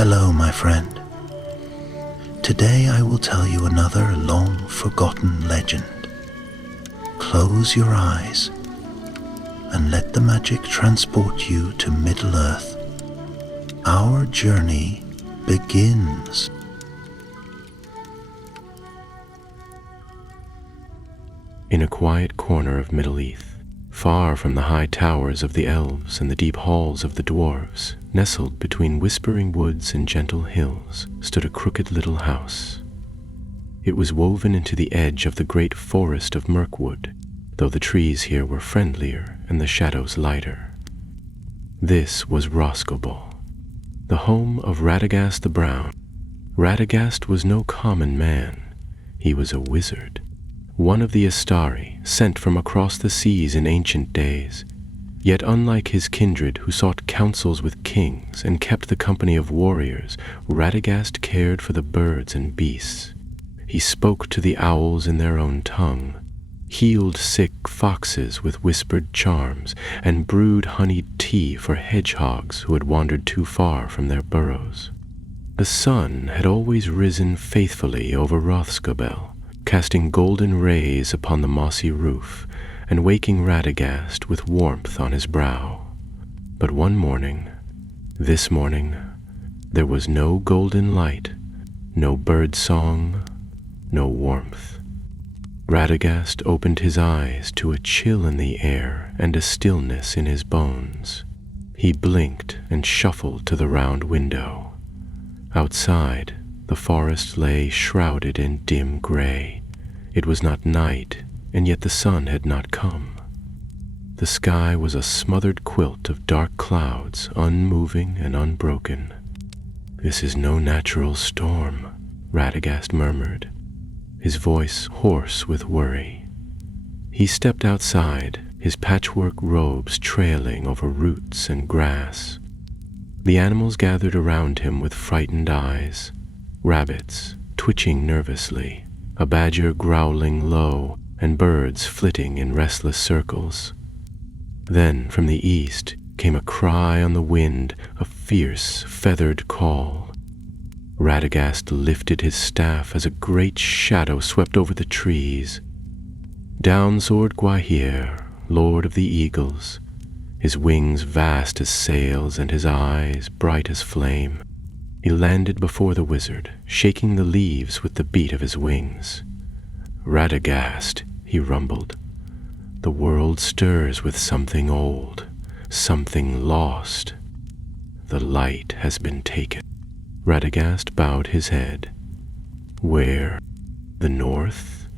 Hello, my friend. Today I will tell you another long-forgotten legend. Close your eyes and let the magic transport you to Middle-earth. Our journey begins. In a quiet corner of Middle-earth, far from the high towers of the elves and the deep halls of the dwarves, nestled between whispering woods and gentle hills, stood a crooked little house. It was woven into the edge of the great forest of Mirkwood, though the trees here were friendlier and the shadows lighter. This was Roscommon, the home of Radagast the Brown. Radagast was no common man. He was a wizard, one of the Astari, sent from across the seas in ancient days. Yet unlike his kindred who sought counsels with kings and kept the company of warriors, Radagast cared for the birds and beasts. He spoke to the owls in their own tongue, healed sick foxes with whispered charms, and brewed honeyed tea for hedgehogs who had wandered too far from their burrows. The sun had always risen faithfully over Roscommon, casting golden rays upon the mossy roof and waking Radagast with warmth on his brow. But one morning, this morning, there was no golden light, no bird song, no warmth. Radagast opened his eyes to a chill in the air and a stillness in his bones. He blinked and shuffled to the round window. Outside, the forest lay shrouded in dim gray. It was not night, and yet the sun had not come. The sky was a smothered quilt of dark clouds, unmoving and unbroken. "This is no natural storm," Radagast murmured, his voice hoarse with worry. He stepped outside, his patchwork robes trailing over roots and grass. The animals gathered around him with frightened eyes, rabbits twitching nervously, a badger growling low, and birds flitting in restless circles. Then from the east came a cry on the wind, a fierce, feathered call. Radagast lifted his staff as a great shadow swept over the trees. Down soared Gwaihir, lord of the eagles, his wings vast as sails and his eyes bright as flame. He landed before the wizard, shaking the leaves with the beat of his wings. "Radagast," he rumbled, "the world stirs with something old, something lost. The light has been taken." Radagast bowed his head. "Where? The north?"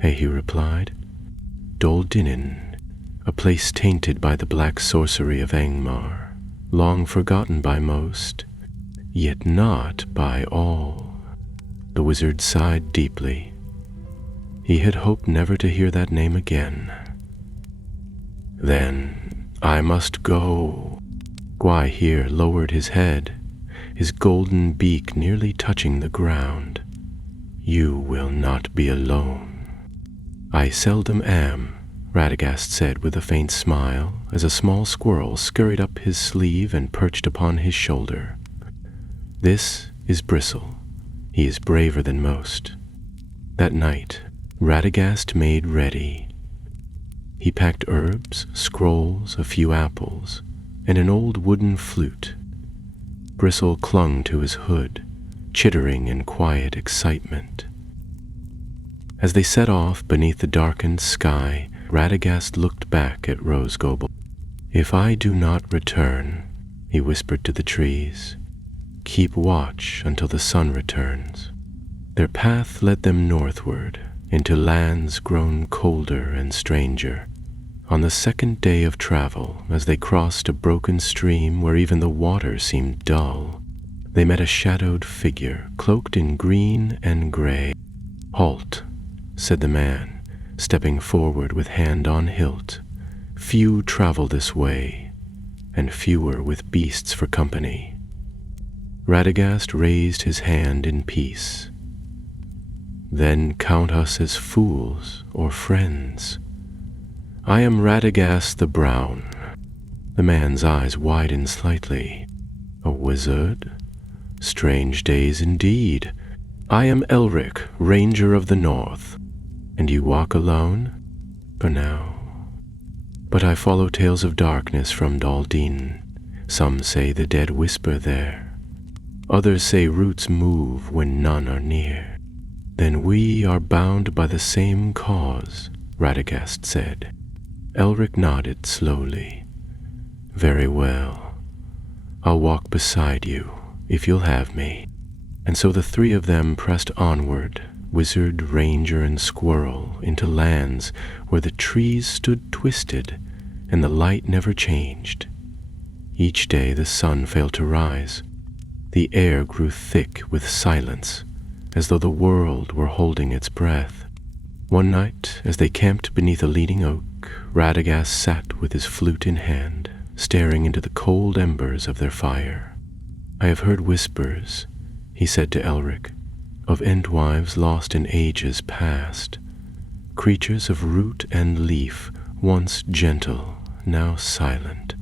he replied. "Dol Dinin, a place tainted by the black sorcery of Angmar, long forgotten by most, yet not by all." The wizard sighed deeply. He had hoped never to hear that name again. "Then I must go." Gwaihir lowered his head, his golden beak nearly touching the ground. "You will not be alone." "I seldom am," Radagast said with a faint smile, as a small squirrel scurried up his sleeve and perched upon his shoulder. "This is Bristle. He is braver than most." That night, Radagast made ready. He packed herbs, scrolls, a few apples, and an old wooden flute. Bristle clung to his hood, chittering in quiet excitement. As they set off beneath the darkened sky, Radagast looked back at Roscommon. "If I do not return," he whispered to the trees, "keep watch until the sun returns." Their path led them northward, into lands grown colder and stranger. On the second day of travel, as they crossed a broken stream where even the water seemed dull, they met a shadowed figure cloaked in green and gray. "Halt," said the man, stepping forward with hand on hilt. "Few travel this way, and fewer with beasts for company." Radagast raised his hand in peace. "Then count us as fools or friends." "I am Radagast the Brown." The man's eyes widened slightly. "A wizard? Strange days indeed. I am Elric, Ranger of the North. And you walk alone? For now. But I follow tales of darkness from Daldin. Some say the dead whisper there. Others say roots move when none are near. Then we are bound by the same cause, Radagast said. Elric nodded slowly. Very well. I'll walk beside you, if you'll have me. And so the three of them pressed onward, wizard, ranger, and squirrel, into lands where the trees stood twisted and the light never changed. Each day the sun failed to rise. The air grew thick with silence, as though the world were holding its breath. One night, as they camped beneath a leaning oak, Radagast sat with his flute in hand, staring into the cold embers of their fire. I have heard whispers, he said to Elric, of Entwives lost in ages past, creatures of root and leaf, once gentle, now silent.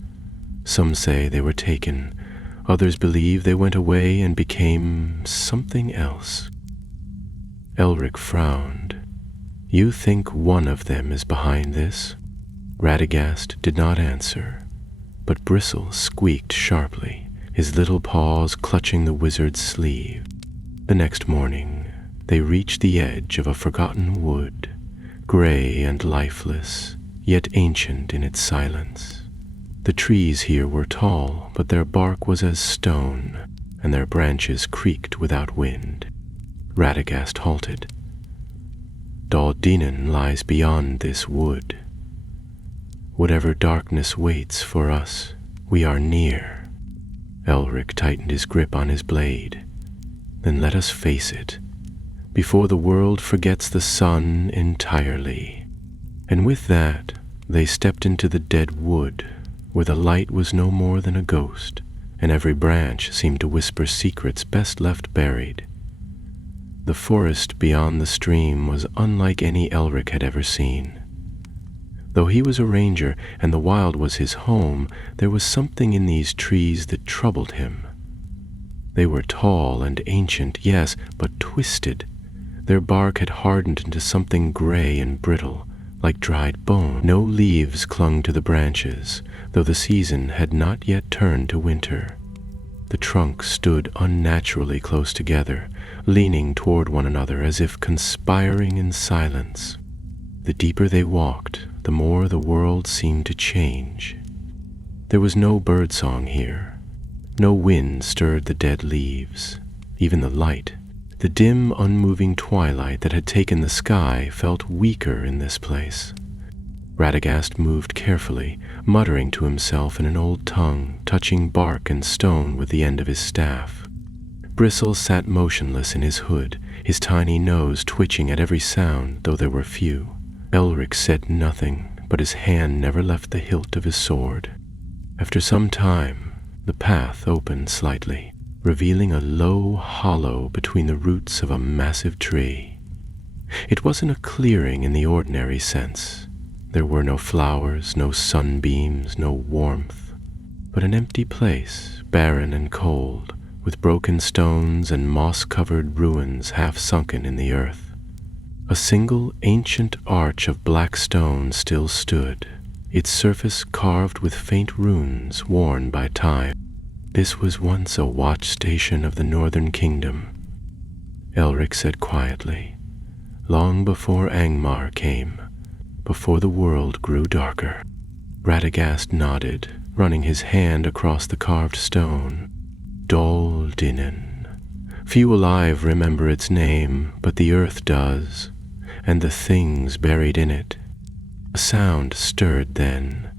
Some say they were taken, others believe they went away and became something else. Elric frowned. You think one of them is behind this? Radagast did not answer, but Bristle squeaked sharply, his little paws clutching the wizard's sleeve. The next morning, they reached the edge of a forgotten wood, gray and lifeless, yet ancient in its silence. The trees here were tall, but their bark was as stone, and their branches creaked without wind. Radagast halted. Daldinen lies beyond this wood. Whatever darkness waits for us, we are near. Elric tightened his grip on his blade. Then let us face it, before the world forgets the sun entirely. And with that, they stepped into the dead wood, where the light was no more than a ghost, and every branch seemed to whisper secrets best left buried. The forest beyond the stream was unlike any Elric had ever seen. Though he was a ranger and the wild was his home, there was something in these trees that troubled him. They were tall and ancient, yes, but twisted. Their bark had hardened into something gray and brittle, like dried bone. No leaves clung to the branches, though the season had not yet turned to winter. The trunks stood unnaturally close together, leaning toward one another as if conspiring in silence. The deeper they walked, the more the world seemed to change. There was no birdsong here. No wind stirred the dead leaves. Even the light, the dim, unmoving twilight that had taken the sky, felt weaker in this place. Radagast moved carefully, muttering to himself in an old tongue, touching bark and stone with the end of his staff. Bristle sat motionless in his hood, his tiny nose twitching at every sound, though there were few. Elric said nothing, but his hand never left the hilt of his sword. After some time, the path opened slightly, revealing a low hollow between the roots of a massive tree. It wasn't a clearing in the ordinary sense. There were no flowers, no sunbeams, no warmth, but an empty place, barren and cold, with broken stones and moss-covered ruins half sunken in the earth. A single ancient arch of black stone still stood, its surface carved with faint runes worn by time. This was once a watch station of the northern kingdom, Elric said quietly, long before Angmar came, before the world grew darker. Radagast nodded, running his hand across the carved stone. Daldinen. Few alive remember its name, but the earth does, and the things buried in it. A sound stirred then,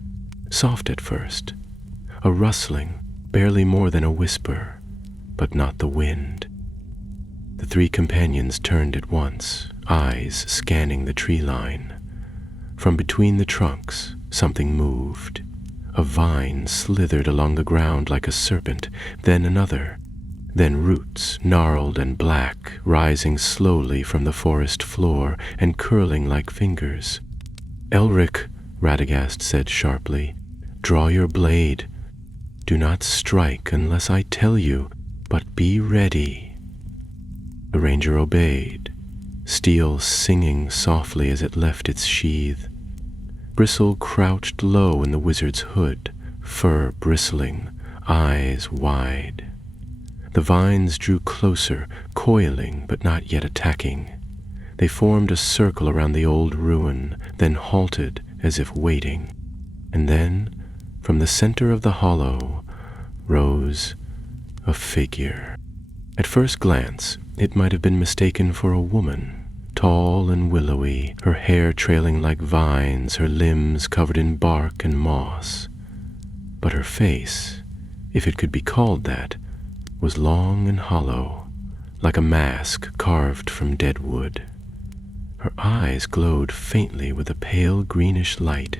soft at first, a rustling, barely more than a whisper, but not the wind. The three companions turned at once, eyes scanning the tree line. From between the trunks, something moved. A vine slithered along the ground like a serpent, then another, then roots, gnarled and black, rising slowly from the forest floor and curling like fingers. Elric, Radagast said sharply, draw your blade. Do not strike unless I tell you. But be ready." The ranger obeyed, steel singing softly as it left its sheath. Bristle crouched low in the wizard's hood, fur bristling, eyes wide. The vines drew closer, coiling but not yet attacking. They formed a circle around the old ruin, then halted as if waiting. And then, from the center of the hollow, rose a figure. At first glance, it might have been mistaken for a woman, tall and willowy, her hair trailing like vines, her limbs covered in bark and moss. But her face, if it could be called that, was long and hollow, like a mask carved from dead wood. Her eyes glowed faintly with a pale greenish light.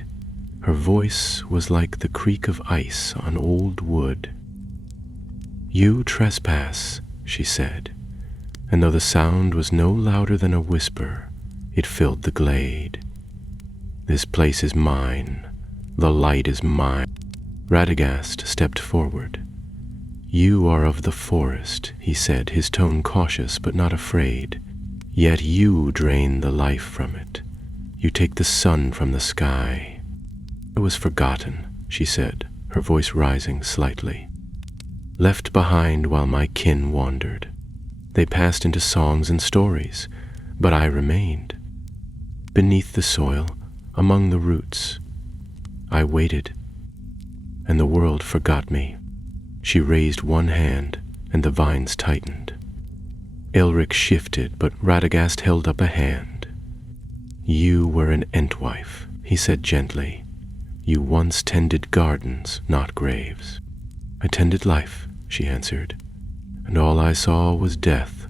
Her voice was like the creak of ice on old wood. "You trespass," she said, and though the sound was no louder than a whisper, it filled the glade. "This place is mine. The light is mine." Radagast stepped forward. "You are of the forest," he said, his tone cautious but not afraid. "Yet you drain the life from it. You take the sun from the sky." "I was forgotten," she said, her voice rising slightly. "Left behind while my kin wandered. They passed into songs and stories, but I remained. Beneath the soil, among the roots, I waited, and the world forgot me." She raised one hand, and the vines tightened. Elric shifted, but Radagast held up a hand. "You were an Entwife," he said gently. "You once tended gardens, not graves." "I tended life," she answered, "and all I saw was death.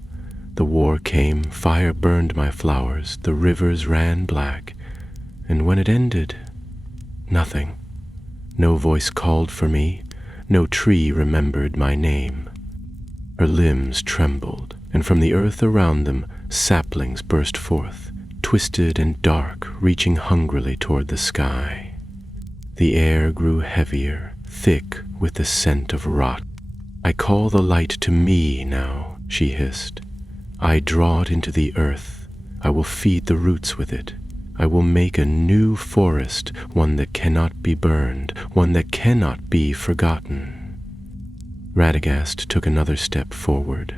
The war came, fire burned my flowers, the rivers ran black, and when it ended, nothing. No voice called for me, no tree remembered my name." Her limbs trembled, and from the earth around them saplings burst forth, twisted and dark, reaching hungrily toward the sky. The air grew heavier, thick with the scent of rot. "I call the light to me now," she hissed. "I draw it into the earth. I will feed the roots with it. I will make a new forest, one that cannot be burned, one that cannot be forgotten." Radagast took another step forward.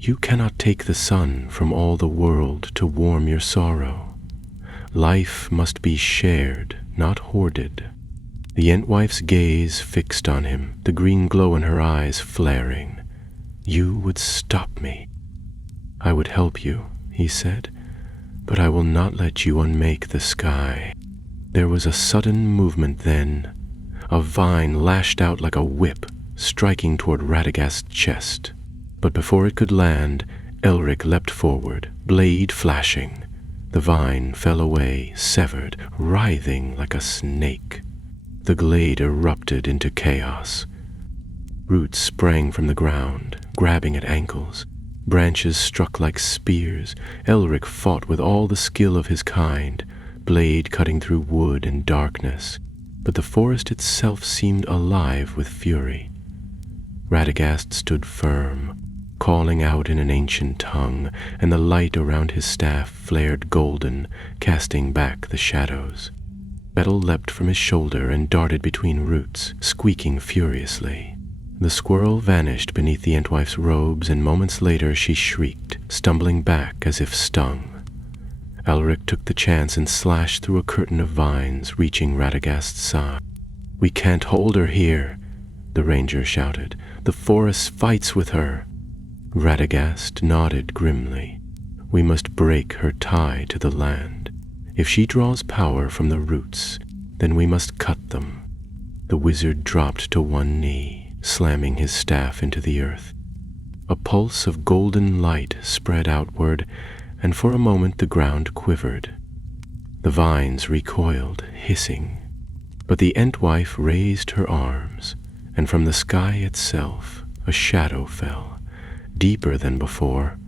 "You cannot take the sun from all the world to warm your sorrow. Life must be shared, not hoarded." The Entwife's gaze fixed on him, the green glow in her eyes flaring. "You would stop me." "I would help you," he said, "but I will not let you unmake the sky." There was a sudden movement then. A vine lashed out like a whip, striking toward Radagast's chest. But before it could land, Elric leapt forward, blade flashing. The vine fell away, severed, writhing like a snake. The glade erupted into chaos. Roots sprang from the ground, grabbing at ankles. Branches struck like spears. Elric fought with all the skill of his kind, blade cutting through wood and darkness. But the forest itself seemed alive with fury. Radagast stood firm, calling out in an ancient tongue, and the light around his staff flared golden, casting back the shadows. Metal leapt from his shoulder and darted between roots, squeaking furiously. The squirrel vanished beneath the Entwife's robes, and moments later she shrieked, stumbling back as if stung. Elric took the chance and slashed through a curtain of vines, reaching Radagast's side. "We can't hold her here," the ranger shouted. "The forest fights with her." Radagast nodded grimly. "We must break her tie to the land. If she draws power from the roots, then we must cut them." The wizard dropped to one knee, slamming his staff into the earth. A pulse of golden light spread outward, and for a moment the ground quivered. The vines recoiled, hissing. But the Entwife raised her arms, and from the sky itself a shadow fell, deeper than before.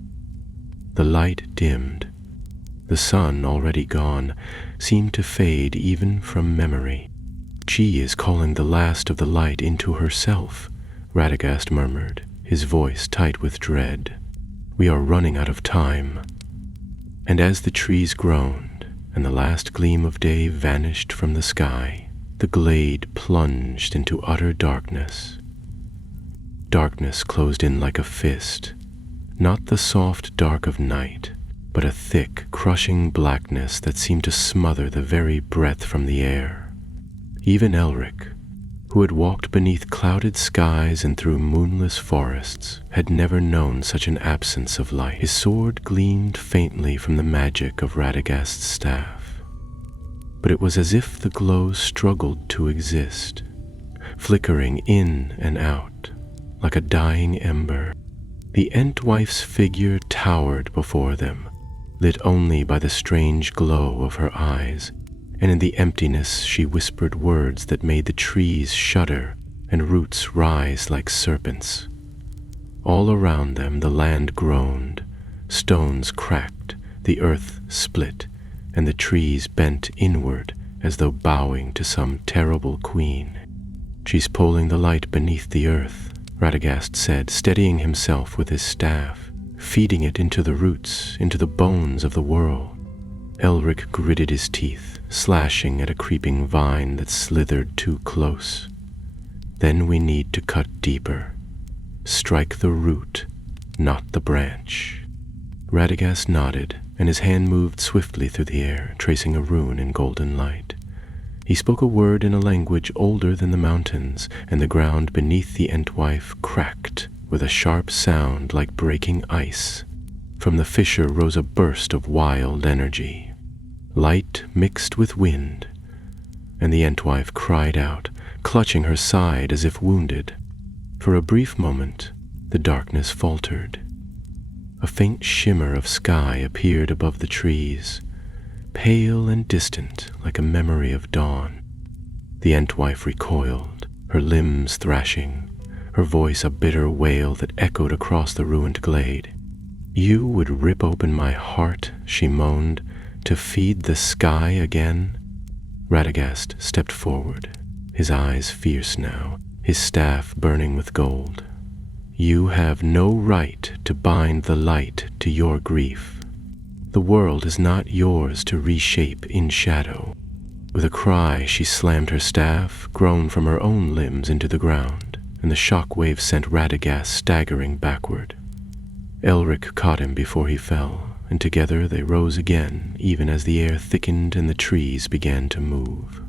The light dimmed. The sun, already gone, seemed to fade even from memory. "She is calling the last of the light into herself," Radagast murmured, his voice tight with dread. "We are running out of time." And as the trees groaned, and the last gleam of day vanished from the sky, the glade plunged into utter darkness. Darkness closed in like a fist, not the soft dark of night, but a thick, crushing blackness that seemed to smother the very breath from the air. Even Elric, who had walked beneath clouded skies and through moonless forests, had never known such an absence of light. His sword gleamed faintly from the magic of Radagast's staff, but it was as if the glow struggled to exist, flickering in and out like a dying ember. The Entwife's figure towered before them, lit only by the strange glow of her eyes, and in the emptiness she whispered words that made the trees shudder and roots rise like serpents. All around them the land groaned, stones cracked, the earth split, and the trees bent inward as though bowing to some terrible queen. "She's pulling the light beneath the earth," Radagast said, steadying himself with his staff, feeding it into the roots, into the bones of the world. Elric gritted his teeth, slashing at a creeping vine that slithered too close. "Then we need to cut deeper. Strike the root, not the branch." Radagast nodded, and his hand moved swiftly through the air, tracing a rune in golden light. He spoke a word in a language older than the mountains, and the ground beneath the Entwife cracked with a sharp sound like breaking ice. From the fissure rose a burst of wild energy. Light mixed with wind, and the Entwife cried out, clutching her side as if wounded. For a brief moment, the darkness faltered. A faint shimmer of sky appeared above the trees, pale and distant like a memory of dawn. The Entwife recoiled, her limbs thrashing, her voice a bitter wail that echoed across the ruined glade. "You would rip open my heart," she moaned, "to feed the sky again?" Radagast stepped forward, his eyes fierce now, his staff burning with gold. "You have no right to bind the light to your grief. The world is not yours to reshape in shadow." With a cry, she slammed her staff, grown from her own limbs, into the ground, and the shock wave sent Radagast staggering backward. Elric caught him before he fell, and together they rose again, even as the air thickened and the trees began to move.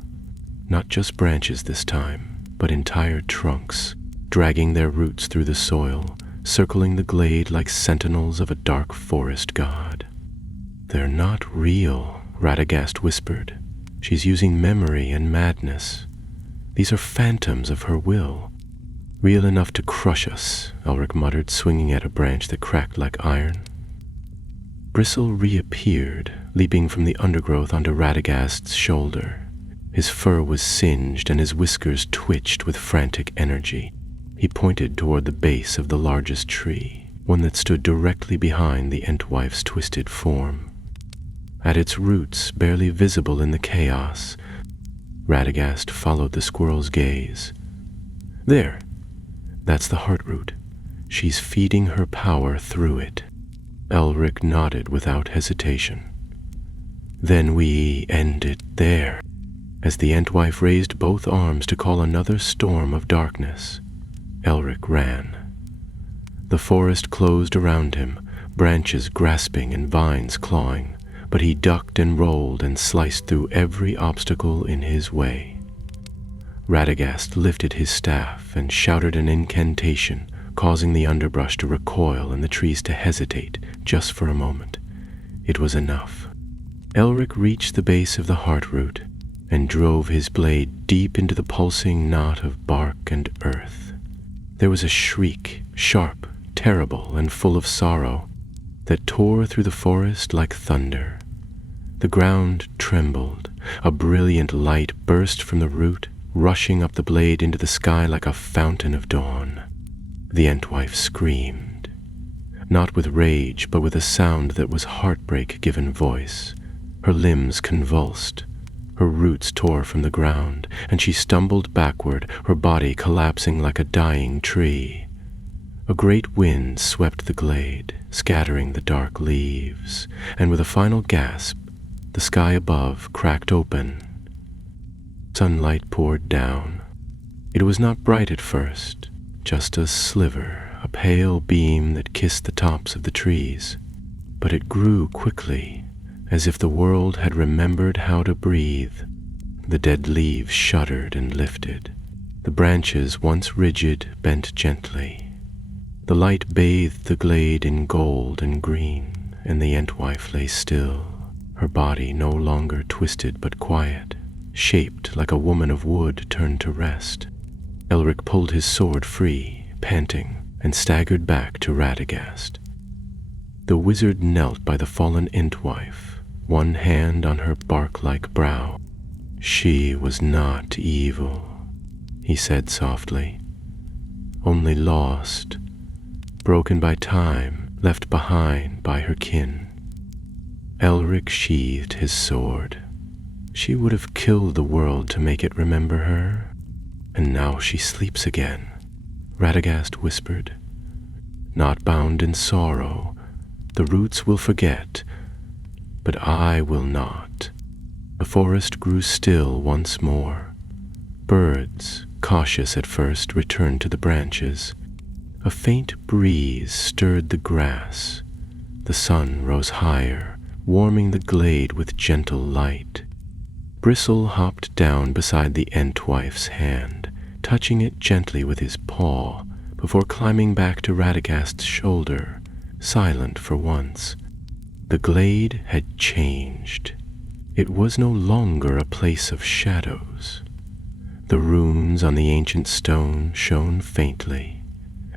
Not just branches this time, but entire trunks, dragging their roots through the soil, circling the glade like sentinels of a dark forest god. "They're not real," Radagast whispered. "She's using memory and madness. These are phantoms of her will." "Real enough to crush us," Elric muttered, swinging at a branch that cracked like iron. Bristle reappeared, leaping from the undergrowth onto Radagast's shoulder. His fur was singed and his whiskers twitched with frantic energy. He pointed toward the base of the largest tree, one that stood directly behind the Entwife's twisted form. At its roots, barely visible in the chaos, Radagast followed the squirrel's gaze. "There! That's the heartroot. She's feeding her power through it." Elric nodded without hesitation. "Then we end it there." As the Entwife raised both arms to call another storm of darkness, Elric ran. The forest closed around him, branches grasping and vines clawing, but he ducked and rolled and sliced through every obstacle in his way. Radagast lifted his staff and shouted an incantation, causing the underbrush to recoil and the trees to hesitate just for a moment. It was enough. Elric reached the base of the heartroot and drove his blade deep into the pulsing knot of bark and earth. There was a shriek, sharp, terrible, and full of sorrow, that tore through the forest like thunder. The ground trembled. A brilliant light burst from the root, rushing up the blade into the sky like a fountain of dawn. The Entwife screamed, not with rage, but with a sound that was heartbreak given voice. Her limbs convulsed, her roots tore from the ground, and she stumbled backward, her body collapsing like a dying tree. A great wind swept the glade, scattering the dark leaves, and with a final gasp, the sky above cracked open. Sunlight poured down. It was not bright at first, just a sliver, a pale beam that kissed the tops of the trees. But it grew quickly, as if the world had remembered how to breathe. The dead leaves shuddered and lifted. The branches, once rigid, bent gently. The light bathed the glade in gold and green, and the Entwife lay still, her body no longer twisted but quiet, shaped like a woman of wood turned to rest. Elric pulled his sword free, panting, and staggered back to Radagast. The wizard knelt by the fallen Entwife, one hand on her bark-like brow. "She was not evil," he said softly, "only lost, broken by time, left behind by her kin." Elric sheathed his sword. She would have killed the world to make it remember her, and now she sleeps again, Radagast whispered. "Not bound in sorrow, the roots will forget, but I will not." The forest grew still once more. Birds, cautious at first, returned to the branches. A faint breeze stirred the grass. The sun rose higher, warming the glade with gentle light. Bristle hopped down beside the Entwife's hand, touching it gently with his paw, before climbing back to Radagast's shoulder, silent for once. The glade had changed. It was no longer a place of shadows. The runes on the ancient stone shone faintly,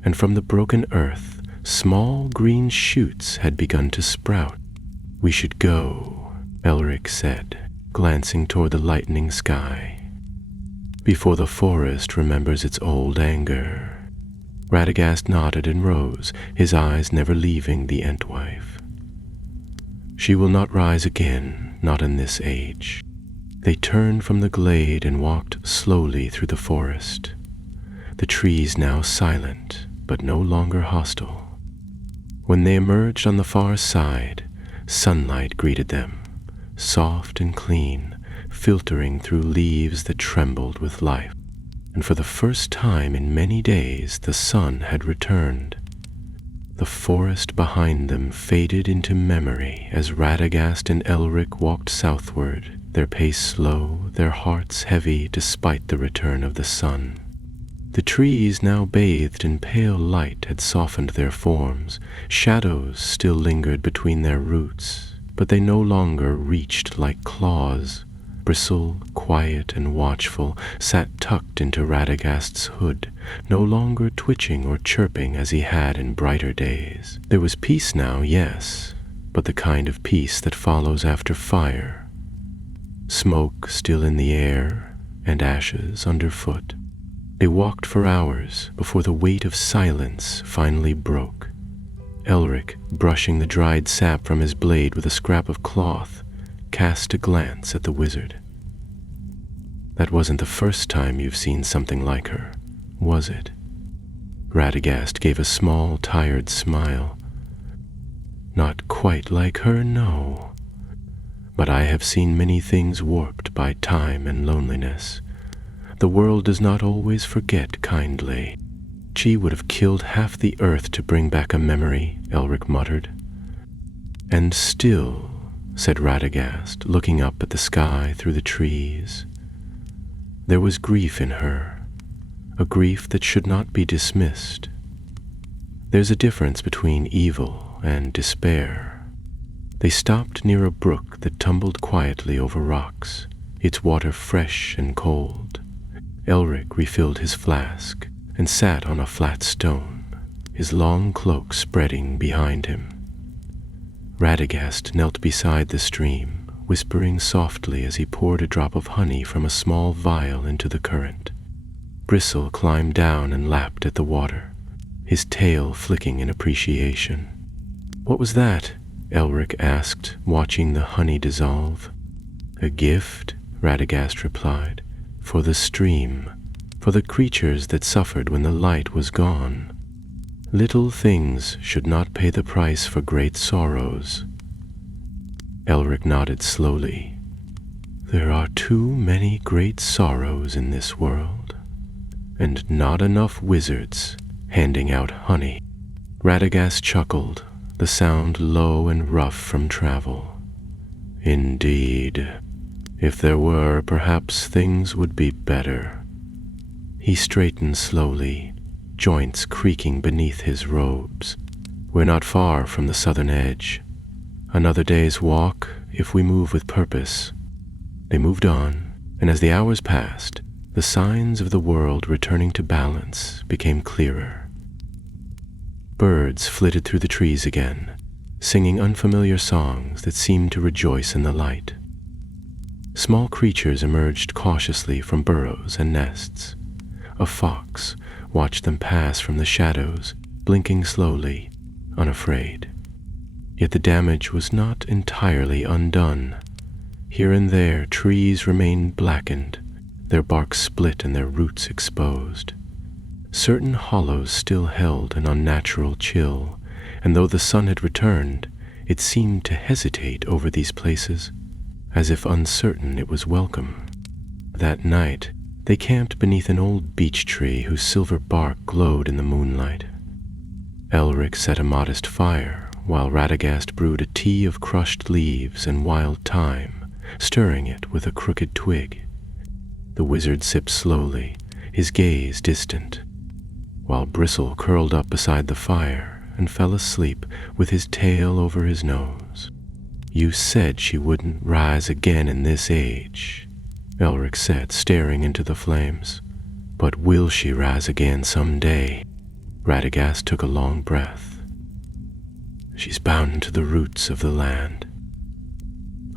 and from the broken earth, small green shoots had begun to sprout. "We should go," Elric said, glancing toward the lightening sky, "before the forest remembers its old anger." Radagast nodded and rose, his eyes never leaving the Entwife. "She will not rise again, not in this age." They turned from the glade and walked slowly through the forest, the trees now silent, but no longer hostile. When they emerged on the far side, sunlight greeted them, soft and clean, filtering through leaves that trembled with life. And for the first time in many days, the sun had returned. The forest behind them faded into memory as Radagast and Elric walked southward, their pace slow, their hearts heavy despite the return of the sun. The trees, now bathed in pale light, had softened their forms. Shadows still lingered between their roots, but they no longer reached like claws. Bristle, quiet and watchful, sat tucked into Radagast's hood, no longer twitching or chirping as he had in brighter days. There was peace now, yes, but the kind of peace that follows after fire. Smoke still in the air, and ashes underfoot. They walked for hours before the weight of silence finally broke. Elric, brushing the dried sap from his blade with a scrap of cloth, cast a glance at the wizard. "That wasn't the first time you've seen something like her, was it?" Radagast gave a small, tired smile. "Not quite like her, no. But I have seen many things warped by time and loneliness. The world does not always forget kindly." "She would have killed half the earth to bring back a memory," Elric muttered. "And still," said Radagast, looking up at the sky through the trees, "there was grief in her, a grief that should not be dismissed. There's a difference between evil and despair." They stopped near a brook that tumbled quietly over rocks, its water fresh and cold. Elric refilled his flask and sat on a flat stone, his long cloak spreading behind him. Radagast knelt beside the stream, whispering softly as he poured a drop of honey from a small vial into the current. Bristle climbed down and lapped at the water, his tail flicking in appreciation. "What was that?" Elric asked, watching the honey dissolve. "A gift," Radagast replied, "for the stream, for the creatures that suffered when the light was gone." Little things should not pay the price for great sorrows. Elric nodded slowly. There are too many great sorrows in this world, and not enough wizards handing out honey. Radagast chuckled, the sound low and rough from travel. Indeed, if there were, perhaps things would be better. He straightened slowly, joints creaking beneath his robes. We're not far from the southern edge. Another day's walk, if we move with purpose. They moved on, and as the hours passed, the signs of the world returning to balance became clearer. Birds flitted through the trees again, singing unfamiliar songs that seemed to rejoice in the light. Small creatures emerged cautiously from burrows and nests. A fox watched them pass from the shadows, blinking slowly, unafraid. Yet the damage was not entirely undone. Here and there, trees remained blackened, their bark split and their roots exposed. Certain hollows still held an unnatural chill, and though the sun had returned, it seemed to hesitate over these places, as if uncertain it was welcome. That night, they camped beneath an old beech tree whose silver bark glowed in the moonlight. Elric set a modest fire, while Radagast brewed a tea of crushed leaves and wild thyme, stirring it with a crooked twig. The wizard sipped slowly, his gaze distant, while Bristle curled up beside the fire and fell asleep with his tail over his nose. You said she wouldn't rise again in this age, Elric said, staring into the flames. But will she rise again someday? Radagast took a long breath. She's bound to the roots of the land.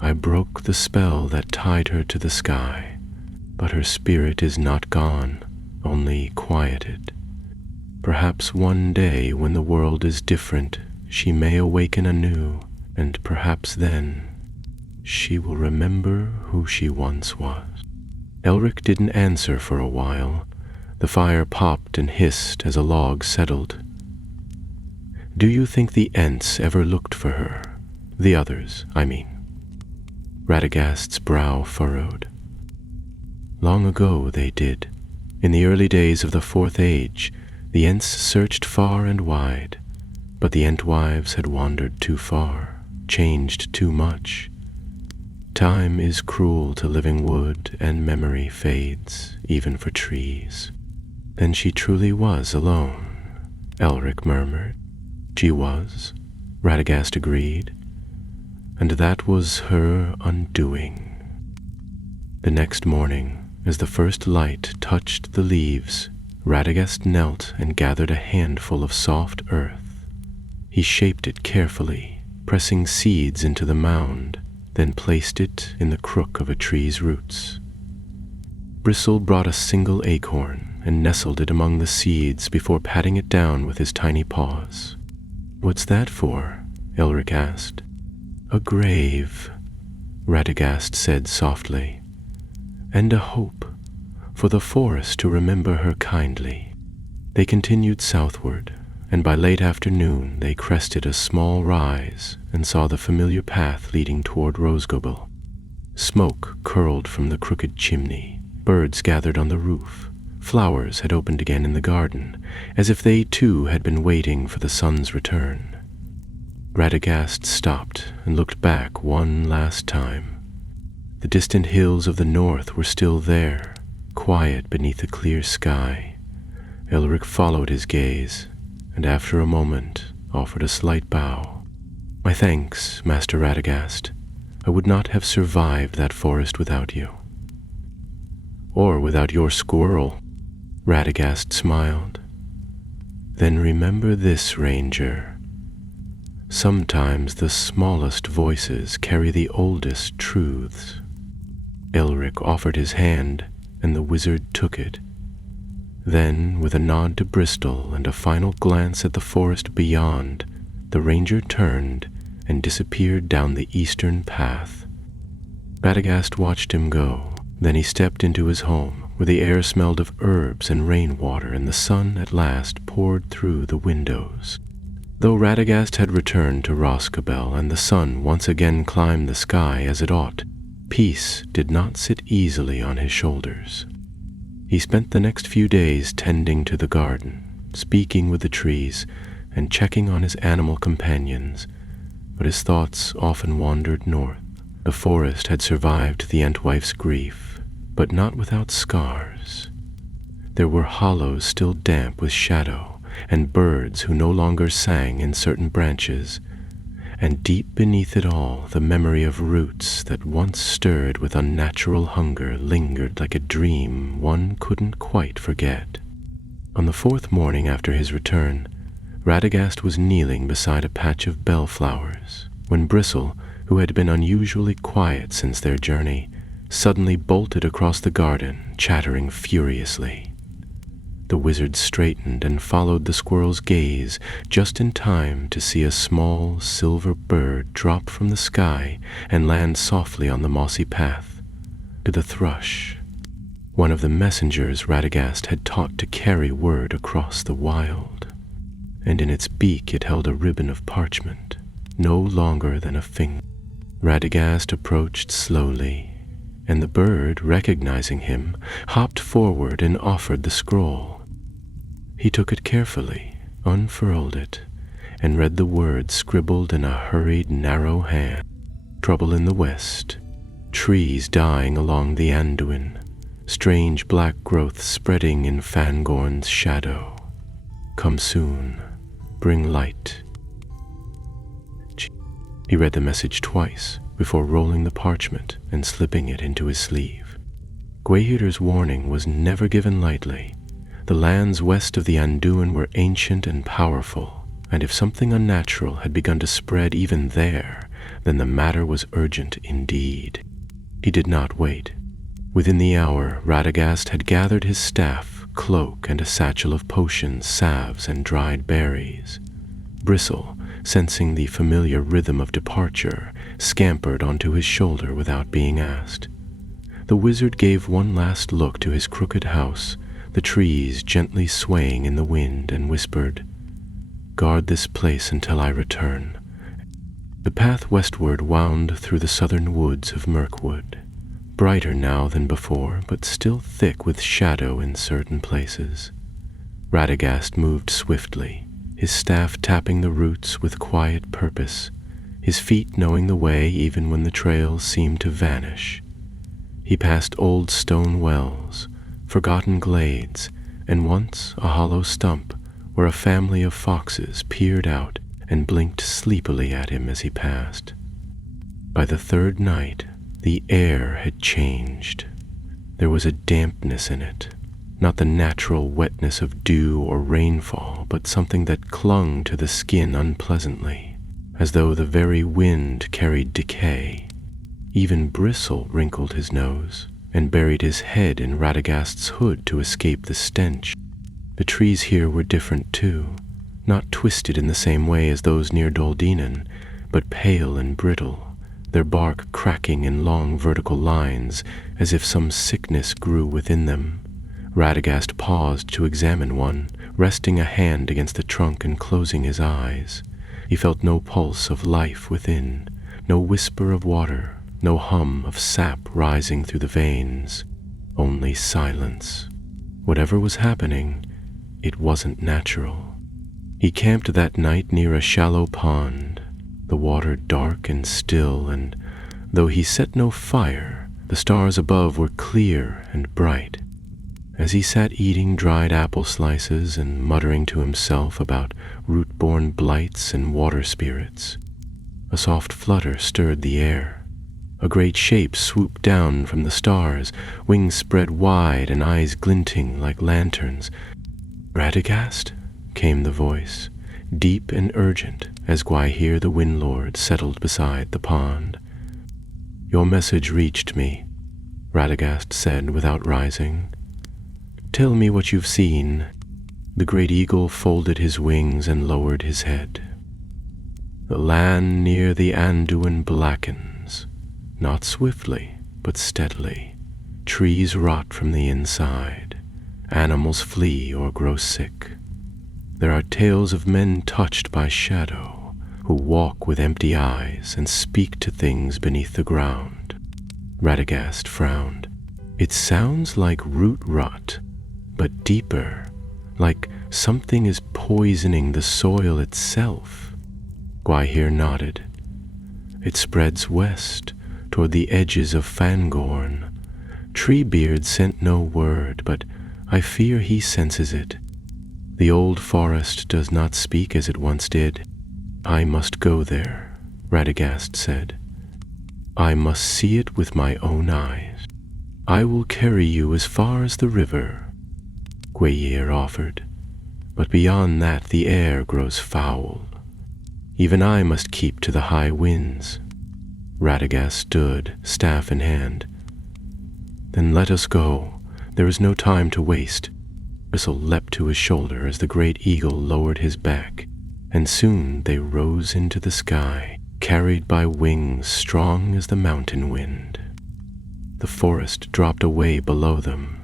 I broke the spell that tied her to the sky, but her spirit is not gone, only quieted. Perhaps one day when the world is different, she may awaken anew, and perhaps then she will remember who she once was. Elric didn't answer for a while. The fire popped and hissed as a log settled. Do you think the Ents ever looked for her? The others, I mean. Radagast's brow furrowed. Long ago they did. In the early days of the Fourth Age, the Ents searched far and wide, but the Entwives had wandered too far, changed too much. Time is cruel to living wood, and memory fades, even for trees. Then she truly was alone, Elric murmured. She was, Radagast agreed, and that was her undoing. The next morning, as the first light touched the leaves, Radagast knelt and gathered a handful of soft earth. He shaped it carefully, pressing seeds into the mound, then placed it in the crook of a tree's roots. Bristle brought a single acorn and nestled it among the seeds before patting it down with his tiny paws. What's that for? Elric asked. A grave, Radagast said softly, and a hope for the forest to remember her kindly. They continued southward, and by late afternoon they crested a small rise and saw the familiar path leading toward Rosgobel. Smoke curled from the crooked chimney. Birds gathered on the roof. Flowers had opened again in the garden, as if they too had been waiting for the sun's return. Radagast stopped and looked back one last time. The distant hills of the north were still there, quiet beneath the clear sky. Elric followed his gaze, and after a moment offered a slight bow. My thanks, Master Radagast. I would not have survived that forest without you. Or without your squirrel, Radagast smiled. Then remember this, Ranger. Sometimes the smallest voices carry the oldest truths. Elric offered his hand, and the wizard took it. Then, with a nod to Bristol and a final glance at the forest beyond, the ranger turned and disappeared down the eastern path. Radagast watched him go. Then he stepped into his home, where the air smelled of herbs and rainwater, and the sun at last poured through the windows. Though Radagast had returned to Roscabel, and the sun once again climbed the sky as it ought, peace did not sit easily on his shoulders. He spent the next few days tending to the garden, speaking with the trees, and checking on his animal companions, but his thoughts often wandered north. The forest had survived the Entwife's grief, but not without scars. There were hollows still damp with shadow, and birds who no longer sang in certain branches, and deep beneath it all the memory of roots that once stirred with unnatural hunger lingered like a dream one couldn't quite forget. On the fourth morning after his return, Radagast was kneeling beside a patch of bellflowers, when Bristle, who had been unusually quiet since their journey, suddenly bolted across the garden, chattering furiously. The wizard straightened and followed the squirrel's gaze just in time to see a small silver bird drop from the sky and land softly on the mossy path. To the thrush, one of the messengers Radagast had taught to carry word across the wild, and in its beak it held a ribbon of parchment, no longer than a finger. Radagast approached slowly, and the bird, recognizing him, hopped forward and offered the scroll. He took it carefully, unfurled it, and read the words scribbled in a hurried, narrow hand. Trouble in the west, trees dying along the Anduin, strange black growths spreading in Fangorn's shadow. Come soon, bring light. He read the message twice before rolling the parchment and slipping it into his sleeve. Gwaihir's warning was never given lightly. The lands west of the Anduin were ancient and powerful, and if something unnatural had begun to spread even there, then the matter was urgent indeed. He did not wait. Within the hour, Radagast had gathered his staff, cloak, and a satchel of potions, salves, and dried berries. Bristle, sensing the familiar rhythm of departure, scampered onto his shoulder without being asked. The wizard gave one last look to his crooked house, the trees gently swaying in the wind, and whispered, "Guard this place until I return." The path westward wound through the southern woods of Mirkwood, brighter now than before, but still thick with shadow in certain places. Radagast moved swiftly, his staff tapping the roots with quiet purpose, his feet knowing the way even when the trails seemed to vanish. He passed old stone wells, forgotten glades, and once a hollow stump where a family of foxes peered out and blinked sleepily at him as he passed. By the third night, the air had changed. There was a dampness in it, not the natural wetness of dew or rainfall, but something that clung to the skin unpleasantly, as though the very wind carried decay. Even Bristle wrinkled his nose and buried his head in Radagast's hood to escape the stench. The trees here were different too, not twisted in the same way as those near Doldinan, but pale and brittle, their bark cracking in long vertical lines as if some sickness grew within them. Radagast paused to examine one, resting a hand against the trunk and closing his eyes. He felt no pulse of life within, no whisper of water, no hum of sap rising through the veins, only silence. Whatever was happening, it wasn't natural. He camped that night near a shallow pond, the water dark and still, and though he set no fire, the stars above were clear and bright. As he sat eating dried apple slices and muttering to himself about root-borne blights and water spirits, a soft flutter stirred the air. A great shape swooped down from the stars, wings spread wide and eyes glinting like lanterns. "Radagast?" came the voice, deep and urgent, as Gwaihir the Windlord settled beside the pond. "Your message reached me," Radagast said without rising. "Tell me what you've seen." The great eagle folded his wings and lowered his head. "The land near the Anduin blackens, not swiftly, but steadily, trees rot from the inside, animals flee or grow sick. There are tales of men touched by shadow, who walk with empty eyes and speak to things beneath the ground. Radagast frowned. It sounds like root rot, but deeper, like something is poisoning the soil itself. Gwaihir nodded. It spreads west, toward the edges of Fangorn. Treebeard sent no word, but I fear he senses it. The old forest does not speak as it once did. I must go there, Radagast said. I must see it with my own eyes. I will carry you as far as the river, Gwaihir offered. But beyond that the air grows foul. Even I must keep to the high winds. Radagast stood, staff in hand. Then let us go. There is no time to waste. Bristle leapt to his shoulder as the great eagle lowered his back, and soon they rose into the sky, carried by wings strong as the mountain wind. The forest dropped away below them,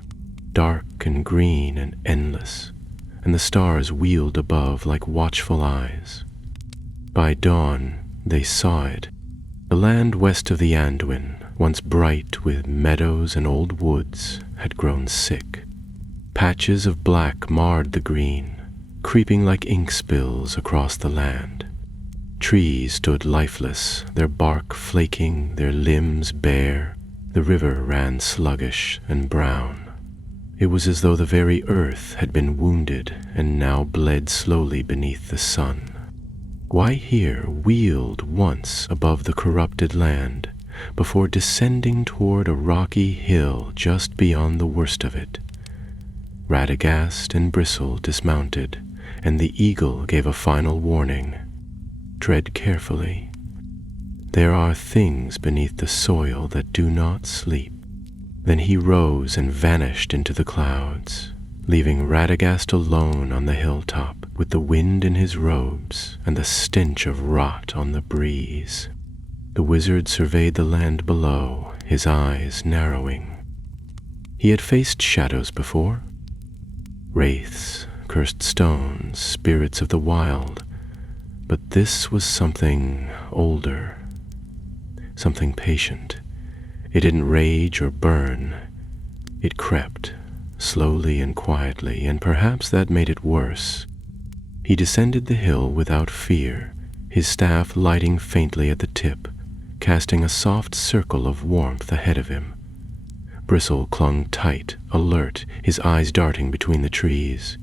dark and green and endless, and the stars wheeled above like watchful eyes. By dawn they saw it. The land west of the Anduin, once bright with meadows and old woods, had grown sick. Patches of black marred the green, creeping like ink spills across the land. Trees stood lifeless, their bark flaking, their limbs bare. The river ran sluggish and brown. It was as though the very earth had been wounded and now bled slowly beneath the sun. Gwaihir wheeled once above the corrupted land before descending toward a rocky hill just beyond the worst of it. Radagast and Bristle dismounted, and the eagle gave a final warning. Tread carefully. There are things beneath the soil that do not sleep. Then he rose and vanished into the clouds, leaving Radagast alone on the hilltop with the wind in his robes and the stench of rot on the breeze. The wizard surveyed the land below, his eyes narrowing. He had faced shadows before. Wraiths, cursed stones, spirits of the wild, but this was something older, something patient. It didn't rage or burn. It crept, slowly and quietly, and perhaps that made it worse. He descended the hill without fear, his staff lighting faintly at the tip, casting a soft circle of warmth ahead of him. Bristle clung tight, alert, his eyes darting between the trees.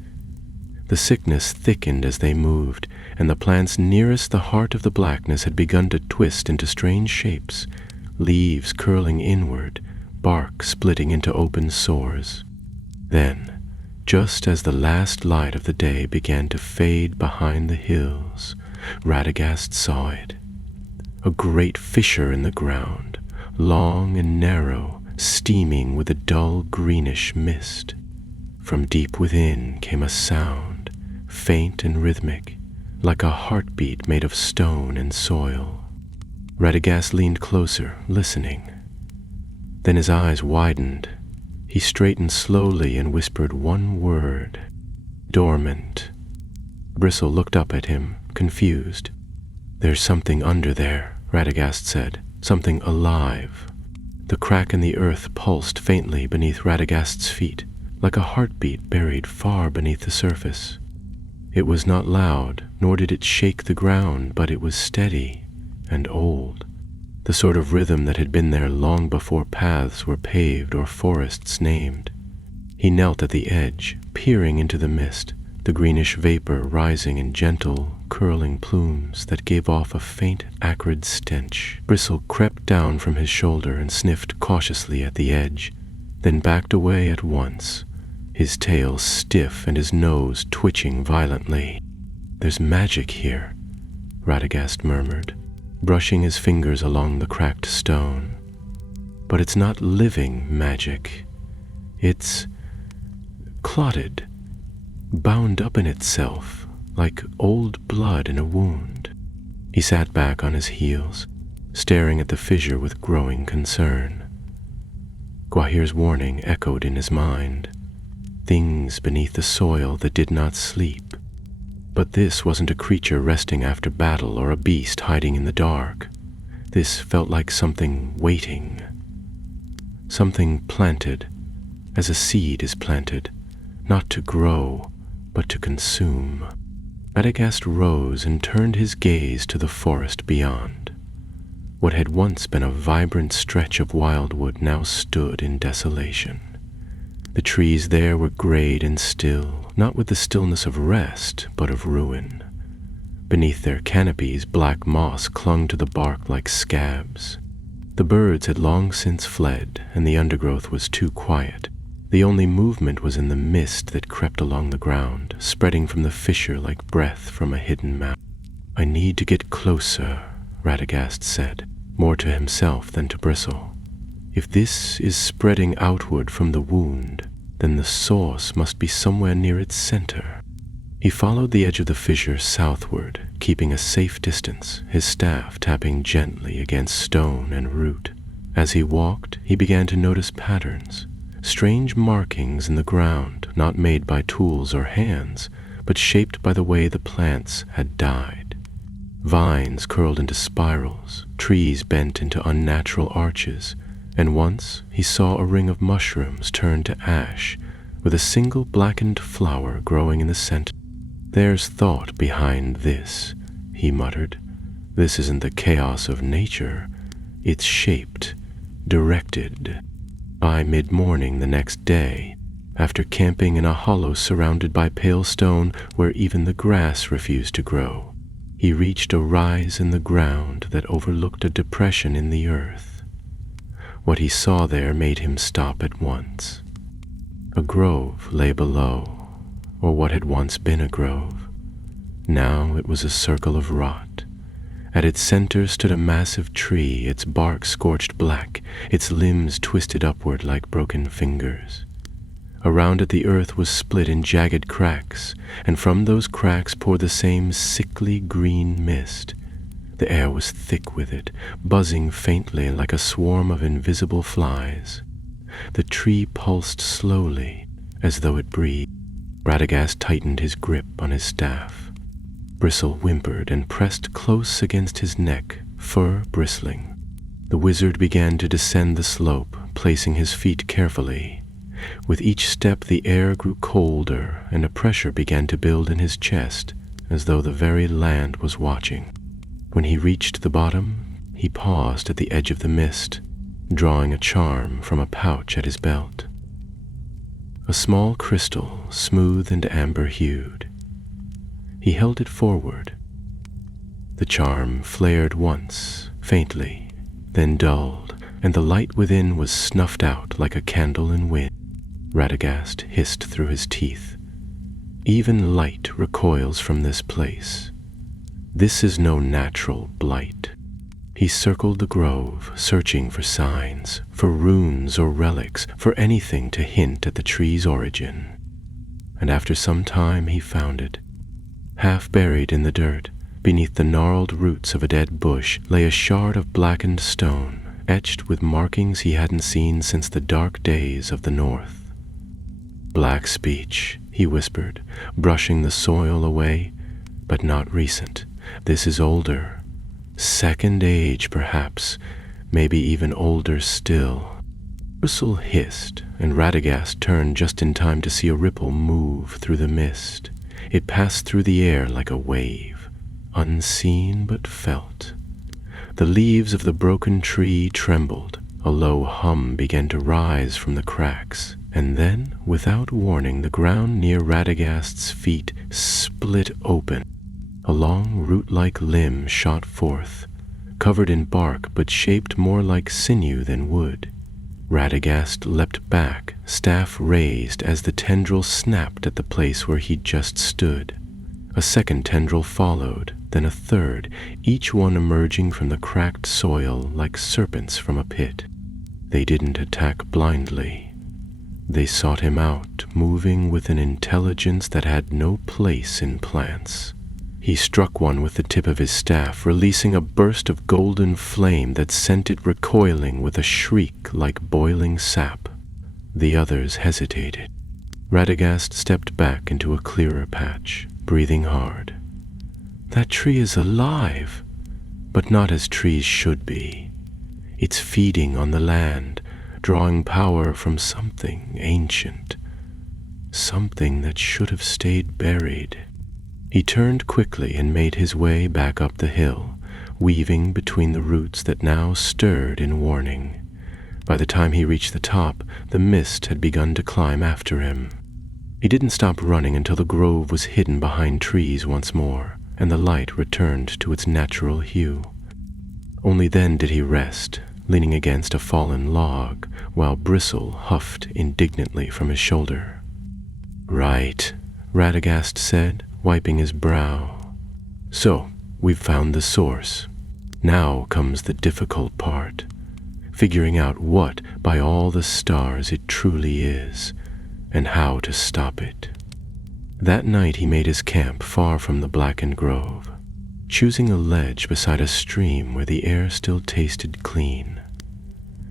The sickness thickened as they moved, and the plants nearest the heart of the blackness had begun to twist into strange shapes, leaves curling inward, bark splitting into open sores. Then, just as the last light of the day began to fade behind the hills, Radagast saw it. A great fissure in the ground, long and narrow, steaming with a dull greenish mist. From deep within came a sound, faint and rhythmic, like a heartbeat made of stone and soil. Radagast leaned closer, listening. Then his eyes widened. He straightened slowly and whispered one word, "Dormant." Bristle looked up at him, confused. "There's something under there," Radagast said, "something alive." The crack in the earth pulsed faintly beneath Radagast's feet, like a heartbeat buried far beneath the surface. It was not loud, nor did it shake the ground, but it was steady and old, the sort of rhythm that had been there long before paths were paved or forests named. He knelt at the edge, peering into the mist, the greenish vapor rising in gentle, curling plumes that gave off a faint, acrid stench. Bristle crept down from his shoulder and sniffed cautiously at the edge, then backed away at once, his tail stiff and his nose twitching violently. "There's magic here," Radagast murmured, brushing his fingers along the cracked stone. "But it's not living magic. It's clotted, bound up in itself, like old blood in a wound." He sat back on his heels, staring at the fissure with growing concern. Gwahir's warning echoed in his mind. Things beneath the soil that did not sleep. But this wasn't a creature resting after battle or a beast hiding in the dark. This felt like something waiting. Something planted, as a seed is planted, not to grow, but to consume. Radagast rose and turned his gaze to the forest beyond. What had once been a vibrant stretch of wildwood now stood in desolation. The trees there were grayed and still, not with the stillness of rest, but of ruin. Beneath their canopies, black moss clung to the bark like scabs. The birds had long since fled, and the undergrowth was too quiet. The only movement was in the mist that crept along the ground, spreading from the fissure like breath from a hidden mouth. "I need to get closer," Radagast said, more to himself than to Bristle. "If this is spreading outward from the wound, then the source must be somewhere near its center." He followed the edge of the fissure southward, keeping a safe distance, his staff tapping gently against stone and root. As he walked, he began to notice patterns, strange markings in the ground, not made by tools or hands, but shaped by the way the plants had died. Vines curled into spirals, trees bent into unnatural arches, and once he saw a ring of mushrooms turn to ash, with a single blackened flower growing in the center. "There's thought behind this," he muttered. "This isn't the chaos of nature. It's shaped, directed." By mid-morning the next day, after camping in a hollow surrounded by pale stone where even the grass refused to grow, he reached a rise in the ground that overlooked a depression in the earth. What he saw there made him stop at once. A grove lay below, or what had once been a grove. Now it was a circle of rot. At its center stood a massive tree, its bark scorched black, its limbs twisted upward like broken fingers. Around it the earth was split in jagged cracks, and from those cracks poured the same sickly green mist. The air was thick with it, buzzing faintly like a swarm of invisible flies. The tree pulsed slowly, as though it breathed. Radagast tightened his grip on his staff. Bristle whimpered and pressed close against his neck, fur bristling. The wizard began to descend the slope, placing his feet carefully. With each step the air grew colder, and a pressure began to build in his chest, as though the very land was watching. When he reached the bottom, he paused at the edge of the mist, drawing a charm from a pouch at his belt. A small crystal, smooth and amber-hued. He held it forward. The charm flared once, faintly, then dulled, and the light within was snuffed out like a candle in wind. Radagast hissed through his teeth. "Even light recoils from this place. This is no natural blight." He circled the grove, searching for signs, for runes or relics, for anything to hint at the tree's origin. And after some time he found it. Half buried in the dirt, beneath the gnarled roots of a dead bush, lay a shard of blackened stone, etched with markings he hadn't seen since the dark days of the north. "Black speech," he whispered, brushing the soil away, "but not recent. This is older. Second age, perhaps, maybe even older still." Bristle hissed, and Radagast turned just in time to see a ripple move through the mist. It passed through the air like a wave, unseen but felt. The leaves of the broken tree trembled. A low hum began to rise from the cracks, and then, without warning, the ground near Radagast's feet split open. A long root-like limb shot forth, covered in bark but shaped more like sinew than wood. Radagast leapt back, staff raised, as the tendril snapped at the place where he'd just stood. A second tendril followed, then a third, each one emerging from the cracked soil like serpents from a pit. They didn't attack blindly. They sought him out, moving with an intelligence that had no place in plants. He struck one with the tip of his staff, releasing a burst of golden flame that sent it recoiling with a shriek like boiling sap. The others hesitated. Radagast stepped back into a clearer patch, breathing hard. That tree is alive, but not as trees should be. It's feeding on the land, drawing power from something ancient, something that should have stayed buried. He turned quickly and made his way back up the hill, weaving between the roots that now stirred in warning. By the time he reached the top, the mist had begun to climb after him. He didn't stop running until the grove was hidden behind trees once more, and the light returned to its natural hue. Only then did he rest, leaning against a fallen log, while Bristle huffed indignantly from his shoulder. "Right," Radagast said, wiping his brow. "So, we've found the source. Now comes the difficult part, figuring out what, by all the stars, it truly is, and how to stop it." That night he made his camp far from the blackened grove, choosing a ledge beside a stream where the air still tasted clean.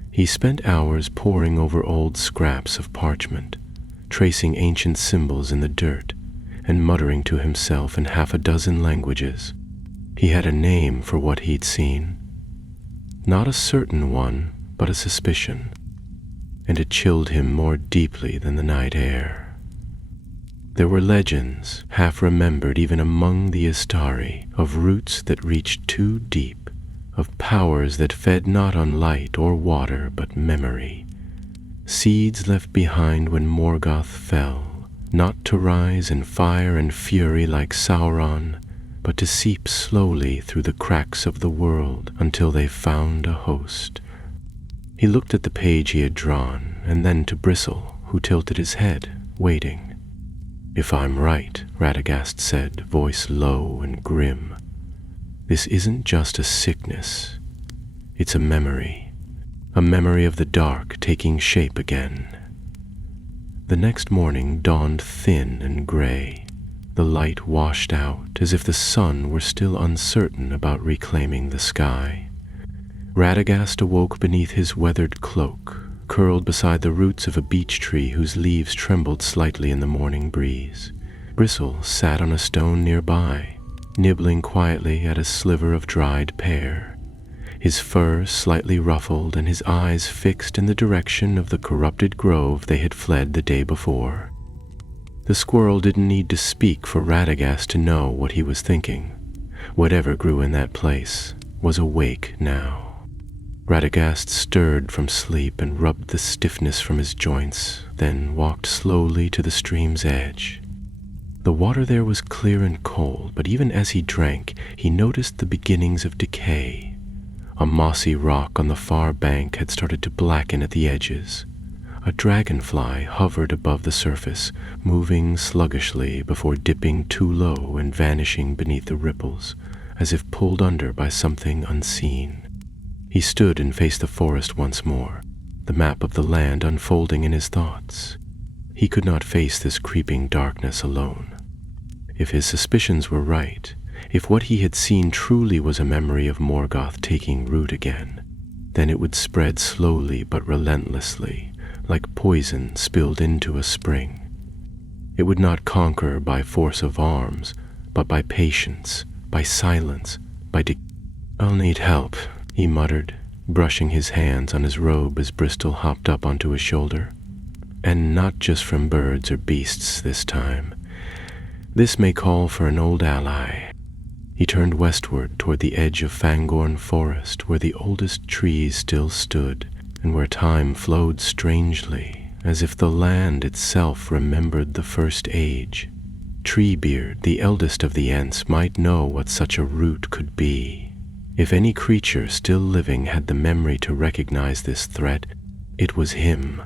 He spent hours poring over old scraps of parchment, tracing ancient symbols in the dirt, and muttering to himself in half a dozen languages. He had a name for what he'd seen. Not a certain one, but a suspicion, and it chilled him more deeply than the night air. There were legends, half remembered even among the Istari, of roots that reached too deep, of powers that fed not on light or water but memory, seeds left behind when Morgoth fell, not to rise in fire and fury like Sauron, but to seep slowly through the cracks of the world until they found a host. He looked at the page he had drawn, and then to Bristle, who tilted his head, waiting. "If I'm right," Radagast said, voice low and grim, "this isn't just a sickness. It's a memory of the dark taking shape again." The next morning dawned thin and gray. The light washed out, as if the sun were still uncertain about reclaiming the sky. Radagast awoke beneath his weathered cloak, curled beside the roots of a beech tree whose leaves trembled slightly in the morning breeze. Bristle sat on a stone nearby, nibbling quietly at a sliver of dried pear, his fur slightly ruffled and his eyes fixed in the direction of the corrupted grove they had fled the day before. The squirrel didn't need to speak for Radagast to know what he was thinking. Whatever grew in that place was awake now. Radagast stirred from sleep and rubbed the stiffness from his joints, then walked slowly to the stream's edge. The water there was clear and cold, but even as he drank, he noticed the beginnings of decay. A mossy rock on the far bank had started to blacken at the edges. A dragonfly hovered above the surface, moving sluggishly before dipping too low and vanishing beneath the ripples, as if pulled under by something unseen. He stood and faced the forest once more, the map of the land unfolding in his thoughts. He could not face this creeping darkness alone. If his suspicions were right, if what he had seen truly was a memory of Morgoth taking root again, then it would spread slowly but relentlessly, like poison spilled into a spring. It would not conquer by force of arms, but by patience, by silence, "I'll need help," he muttered, brushing his hands on his robe as Bristle hopped up onto his shoulder. "And not just from birds or beasts this time. This may call for an old ally." He turned westward toward the edge of Fangorn Forest, where the oldest trees still stood, and where time flowed strangely, as if the land itself remembered the first age. Treebeard, the eldest of the Ents, might know what such a root could be. If any creature still living had the memory to recognize this threat, it was him.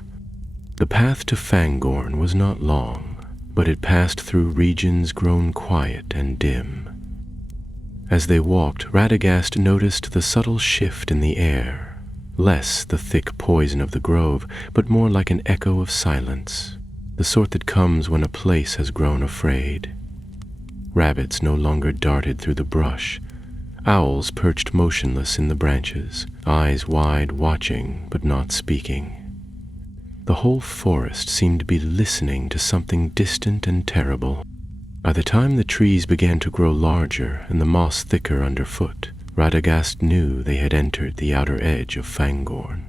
The path to Fangorn was not long, but it passed through regions grown quiet and dim. As they walked, Radagast noticed the subtle shift in the air, less the thick poison of the grove, but more like an echo of silence, the sort that comes when a place has grown afraid. Rabbits no longer darted through the brush. Owls perched motionless in the branches, eyes wide, watching but not speaking. The whole forest seemed to be listening to something distant and terrible. By the time the trees began to grow larger and the moss thicker underfoot, Radagast knew they had entered the outer edge of Fangorn.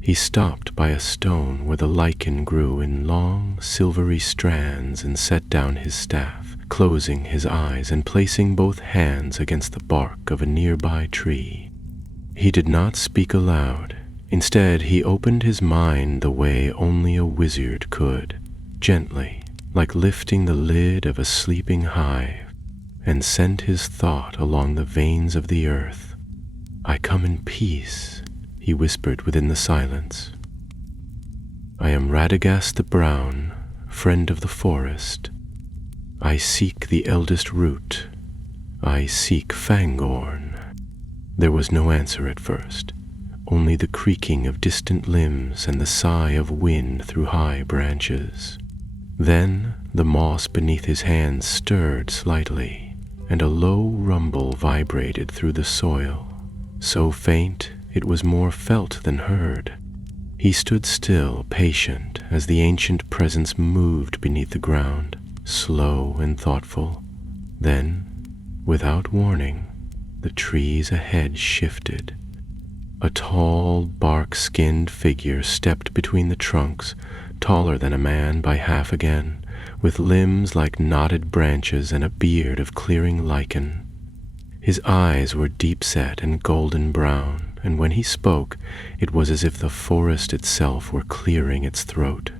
He stopped by a stone where the lichen grew in long, silvery strands and set down his staff, closing his eyes and placing both hands against the bark of a nearby tree. He did not speak aloud. Instead, he opened his mind the way only a wizard could, gently, like lifting the lid of a sleeping hive, and sent his thought along the veins of the earth. "I come in peace," he whispered within the silence. "I am Radagast the Brown, friend of the forest. I seek the eldest root. I seek Fangorn." There was no answer at first, only the creaking of distant limbs and the sigh of wind through high branches. Then the moss beneath his hands stirred slightly, and a low rumble vibrated through the soil, so faint it was more felt than heard. He stood still, patient, as the ancient presence moved beneath the ground, slow and thoughtful. Then, without warning, the trees ahead shifted. A tall, bark-skinned figure stepped between the trunks, taller than a man by half again, with limbs like knotted branches and a beard of clearing lichen. His eyes were deep-set and golden brown, and when he spoke, it was as if the forest itself were clearing its throat.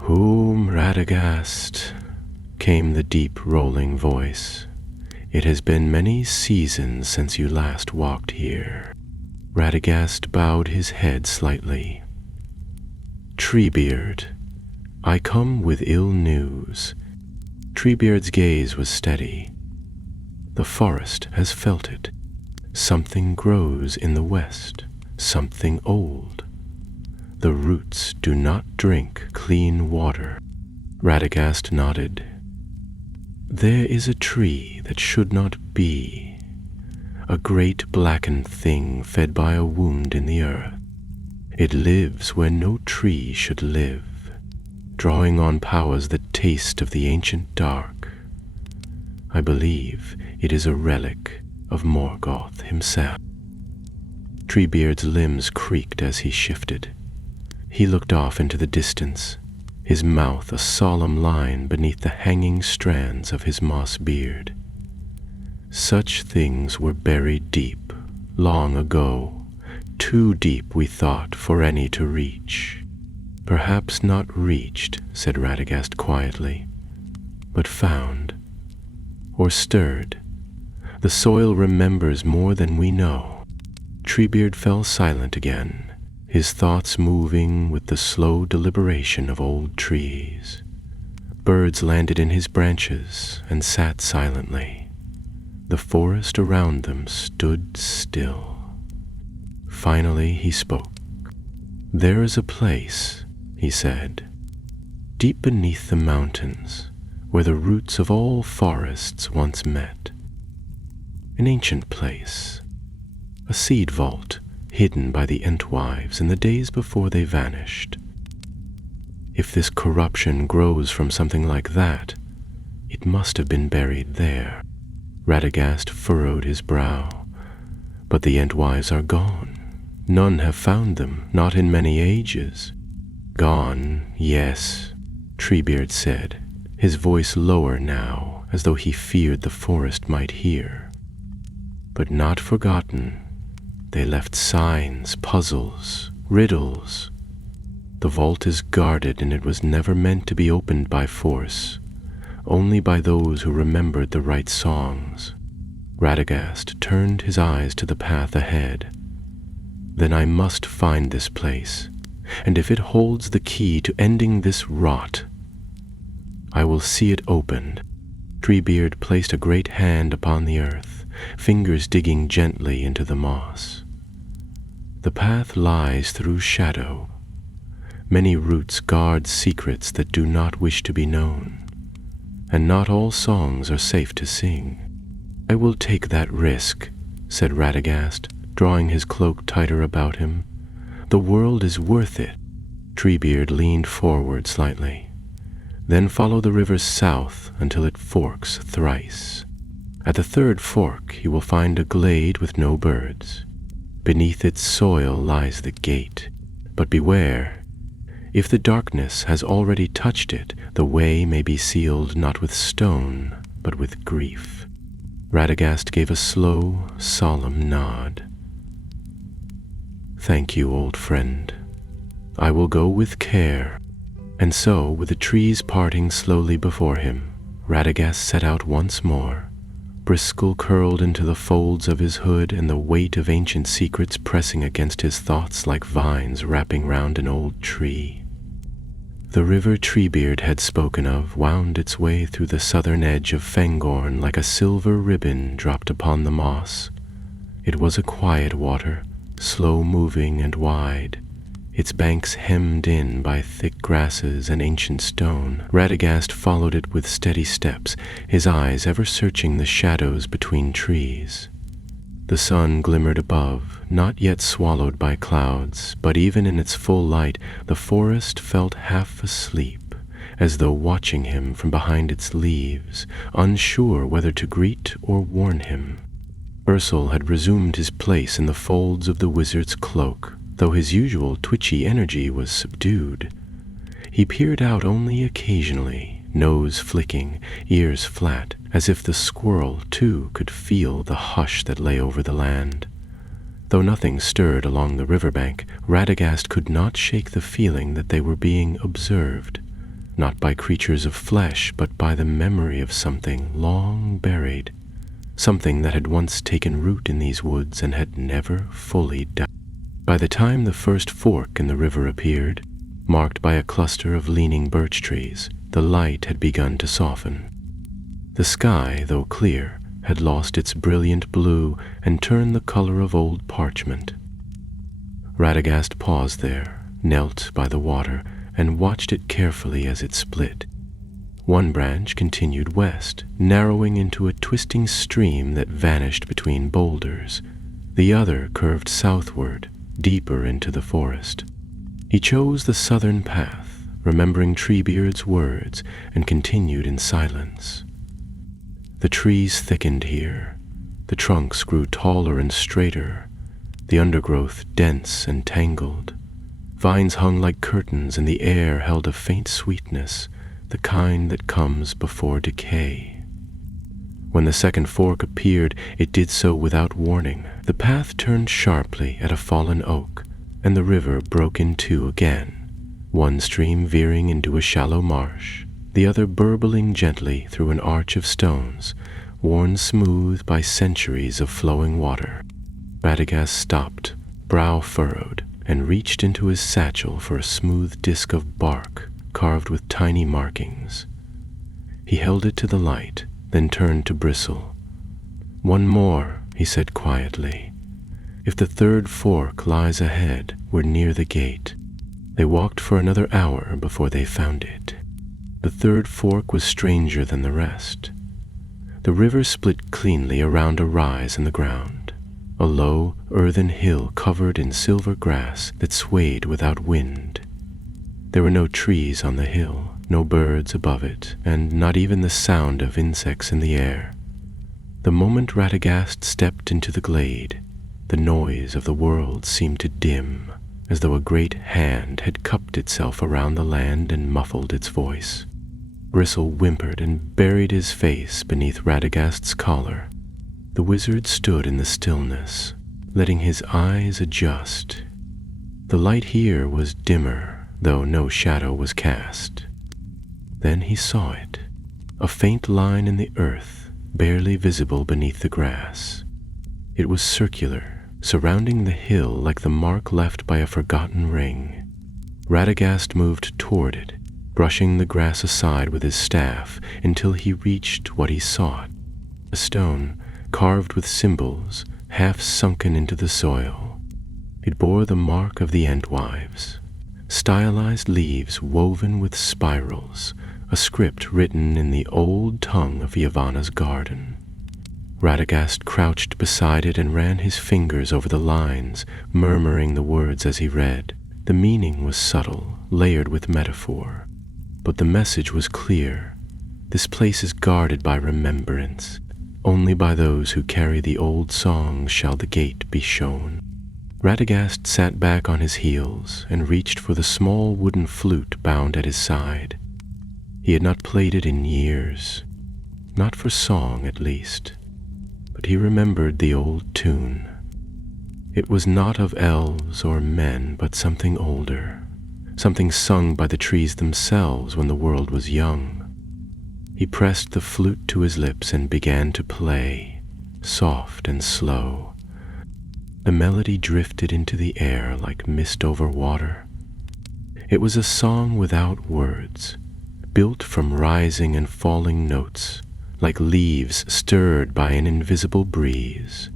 "Whom, Radagast?" came the deep, rolling voice. "It has been many seasons since you last walked here." Radagast bowed his head slightly. "Treebeard, I come with ill news." Treebeard's gaze was steady. "The forest has felt it. Something grows in the west, something old. The roots do not drink clean water." Radagast nodded. "There is a tree that should not be, a great blackened thing fed by a wound in the earth. It lives where no tree should live, drawing on powers that taste of the ancient dark. I believe it is a relic of Morgoth himself." Treebeard's limbs creaked as he shifted. He looked off into the distance, his mouth a solemn line beneath the hanging strands of his moss beard. "Such things were buried deep, long ago, too deep, we thought, for any to reach." "Perhaps not reached," said Radagast quietly, "but found, or stirred. The soil remembers more than we know." Treebeard fell silent again, his thoughts moving with the slow deliberation of old trees. Birds landed in his branches and sat silently. The forest around them stood still. Finally he spoke. "There is a place," he said, "deep beneath the mountains, where the roots of all forests once met. An ancient place, a seed vault hidden by the Entwives in the days before they vanished. If this corruption grows from something like that, it must have been buried there." Radagast furrowed his brow. "But the Entwives are gone. None have found them, not in many ages." "Gone, yes," Treebeard said, his voice lower now, as though he feared the forest might hear. "But not forgotten. They left signs, puzzles, riddles. The vault is guarded, and it was never meant to be opened by force, only by those who remembered the right songs." Radagast turned his eyes to the path ahead. "Then I must find this place, and if it holds the key to ending this rot, I will see it opened." Treebeard placed a great hand upon the earth, fingers digging gently into the moss. "The path lies through shadow. Many roots guard secrets that do not wish to be known. and not all songs are safe to sing. I will take that risk, said Radagast, drawing his cloak tighter about him. The world is worth it. Treebeard leaned forward slightly. Then follow the river south until it forks thrice. At the third fork you will find a glade with no birds. Beneath its soil lies the gate, but beware. If the darkness has already touched it, the way may be sealed not with stone, but with grief. Radagast gave a slow, solemn nod. Thank you, old friend. I will go with care. And so, with the trees parting slowly before him, Radagast set out once more. Briscoe curled into the folds of his hood, and the weight of ancient secrets pressing against his thoughts like vines wrapping round an old tree. The river Treebeard had spoken of wound its way through the southern edge of Fangorn like a silver ribbon dropped upon the moss. It was a quiet water, slow-moving and wide, its banks hemmed in by thick grasses and ancient stone. Radagast followed it with steady steps, his eyes ever searching the shadows between trees. The sun glimmered above, not yet swallowed by clouds, but even in its full light the forest felt half asleep, as though watching him from behind its leaves, unsure whether to greet or warn him. Ursel had resumed his place in the folds of the wizard's cloak, though his usual twitchy energy was subdued. He peered out only occasionally, nose flicking, ears flat, as if the squirrel, too, could feel the hush that lay over the land. Though nothing stirred along the riverbank, Radagast could not shake the feeling that they were being observed, not by creatures of flesh, but by the memory of something long buried, something that had once taken root in these woods and had never fully died. By the time the first fork in the river appeared, marked by a cluster of leaning birch trees, the light had begun to soften. The sky, though clear, had lost its brilliant blue and turned the color of old parchment. Radagast paused there, knelt by the water, and watched it carefully as it split. One branch continued west, narrowing into a twisting stream that vanished between boulders. The other curved southward, deeper into the forest. He chose the southern path, remembering Treebeard's words, and continued in silence. The trees thickened here. The trunks grew taller and straighter, the undergrowth dense and tangled. Vines hung like curtains, and the air held a faint sweetness, the kind that comes before decay. When the second fork appeared, it did so without warning. The path turned sharply at a fallen oak, and the river broke in two again, one stream veering into a shallow marsh, the other burbling gently through an arch of stones, worn smooth by centuries of flowing water. Radagast stopped, brow furrowed, and reached into his satchel for a smooth disc of bark carved with tiny markings. He held it to the light, then turned to Bristle. "One more," he said quietly. "If the third fork lies ahead, we're near the gate." They walked for another hour before they found it. The third fork was stranger than the rest. The river split cleanly around a rise in the ground, a low, earthen hill covered in silver grass that swayed without wind. There were no trees on the hill, no birds above it, and not even the sound of insects in the air. The moment Radagast stepped into the glade, the noise of the world seemed to dim, as though a great hand had cupped itself around the land and muffled its voice. Bristle whimpered and buried his face beneath Radagast's collar. The wizard stood in the stillness, letting his eyes adjust. The light here was dimmer, though no shadow was cast. Then he saw it, a faint line in the earth, barely visible beneath the grass. It was circular, surrounding the hill like the mark left by a forgotten ring. Radagast moved toward it, brushing the grass aside with his staff until he reached what he sought, a stone carved with symbols half sunken into the soil. It bore the mark of the Entwives, stylized leaves woven with spirals, a script written in the old tongue of Yavanna's garden. Radagast crouched beside it and ran his fingers over the lines, murmuring the words as he read. The meaning was subtle, layered with metaphor, but the message was clear. This place is guarded by remembrance. Only by those who carry the old songs shall the gate be shown. Radagast sat back on his heels and reached for the small wooden flute bound at his side. He had not played it in years, not for song at least, but he remembered the old tune. It was not of elves or men, but something older, something sung by the trees themselves when the world was young. He pressed the flute to his lips and began to play, soft and slow. The melody drifted into the air like mist over water. It was a song without words, built from rising and falling notes, like leaves stirred by an invisible breeze.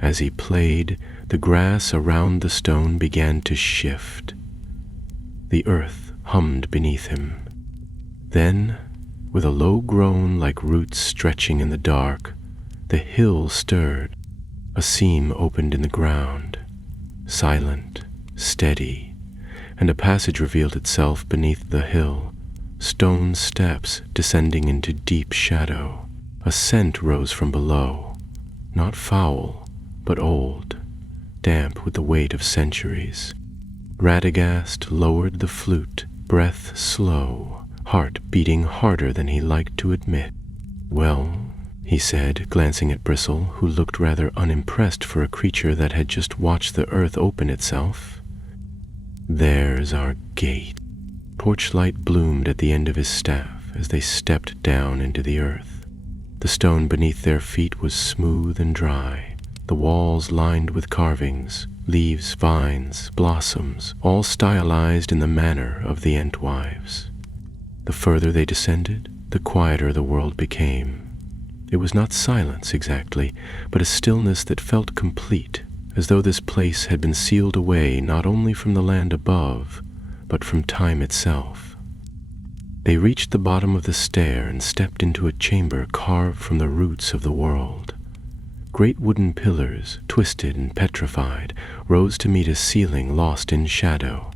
As he played, the grass around the stone began to shift. The earth hummed beneath him. Then, with a low groan like roots stretching in the dark, the hill stirred. A seam opened in the ground, silent, steady, and a passage revealed itself beneath the hill, stone steps descending into deep shadow. A scent rose from below, not foul, but old, damp with the weight of centuries. Radagast lowered the flute, breath slow, heart beating harder than he liked to admit. "Well," he said, glancing at Bristle, who looked rather unimpressed for a creature that had just watched the earth open itself. "There's our gate." Torchlight bloomed at the end of his staff as they stepped down into the earth. The stone beneath their feet was smooth and dry, the walls lined with carvings, leaves, vines, blossoms, all stylized in the manner of the Entwives. The further they descended, the quieter the world became. It was not silence exactly, but a stillness that felt complete, as though this place had been sealed away not only from the land above, but from time itself. They reached the bottom of the stair and stepped into a chamber carved from the roots of the world. Great wooden pillars, twisted and petrified, rose to meet a ceiling lost in shadow.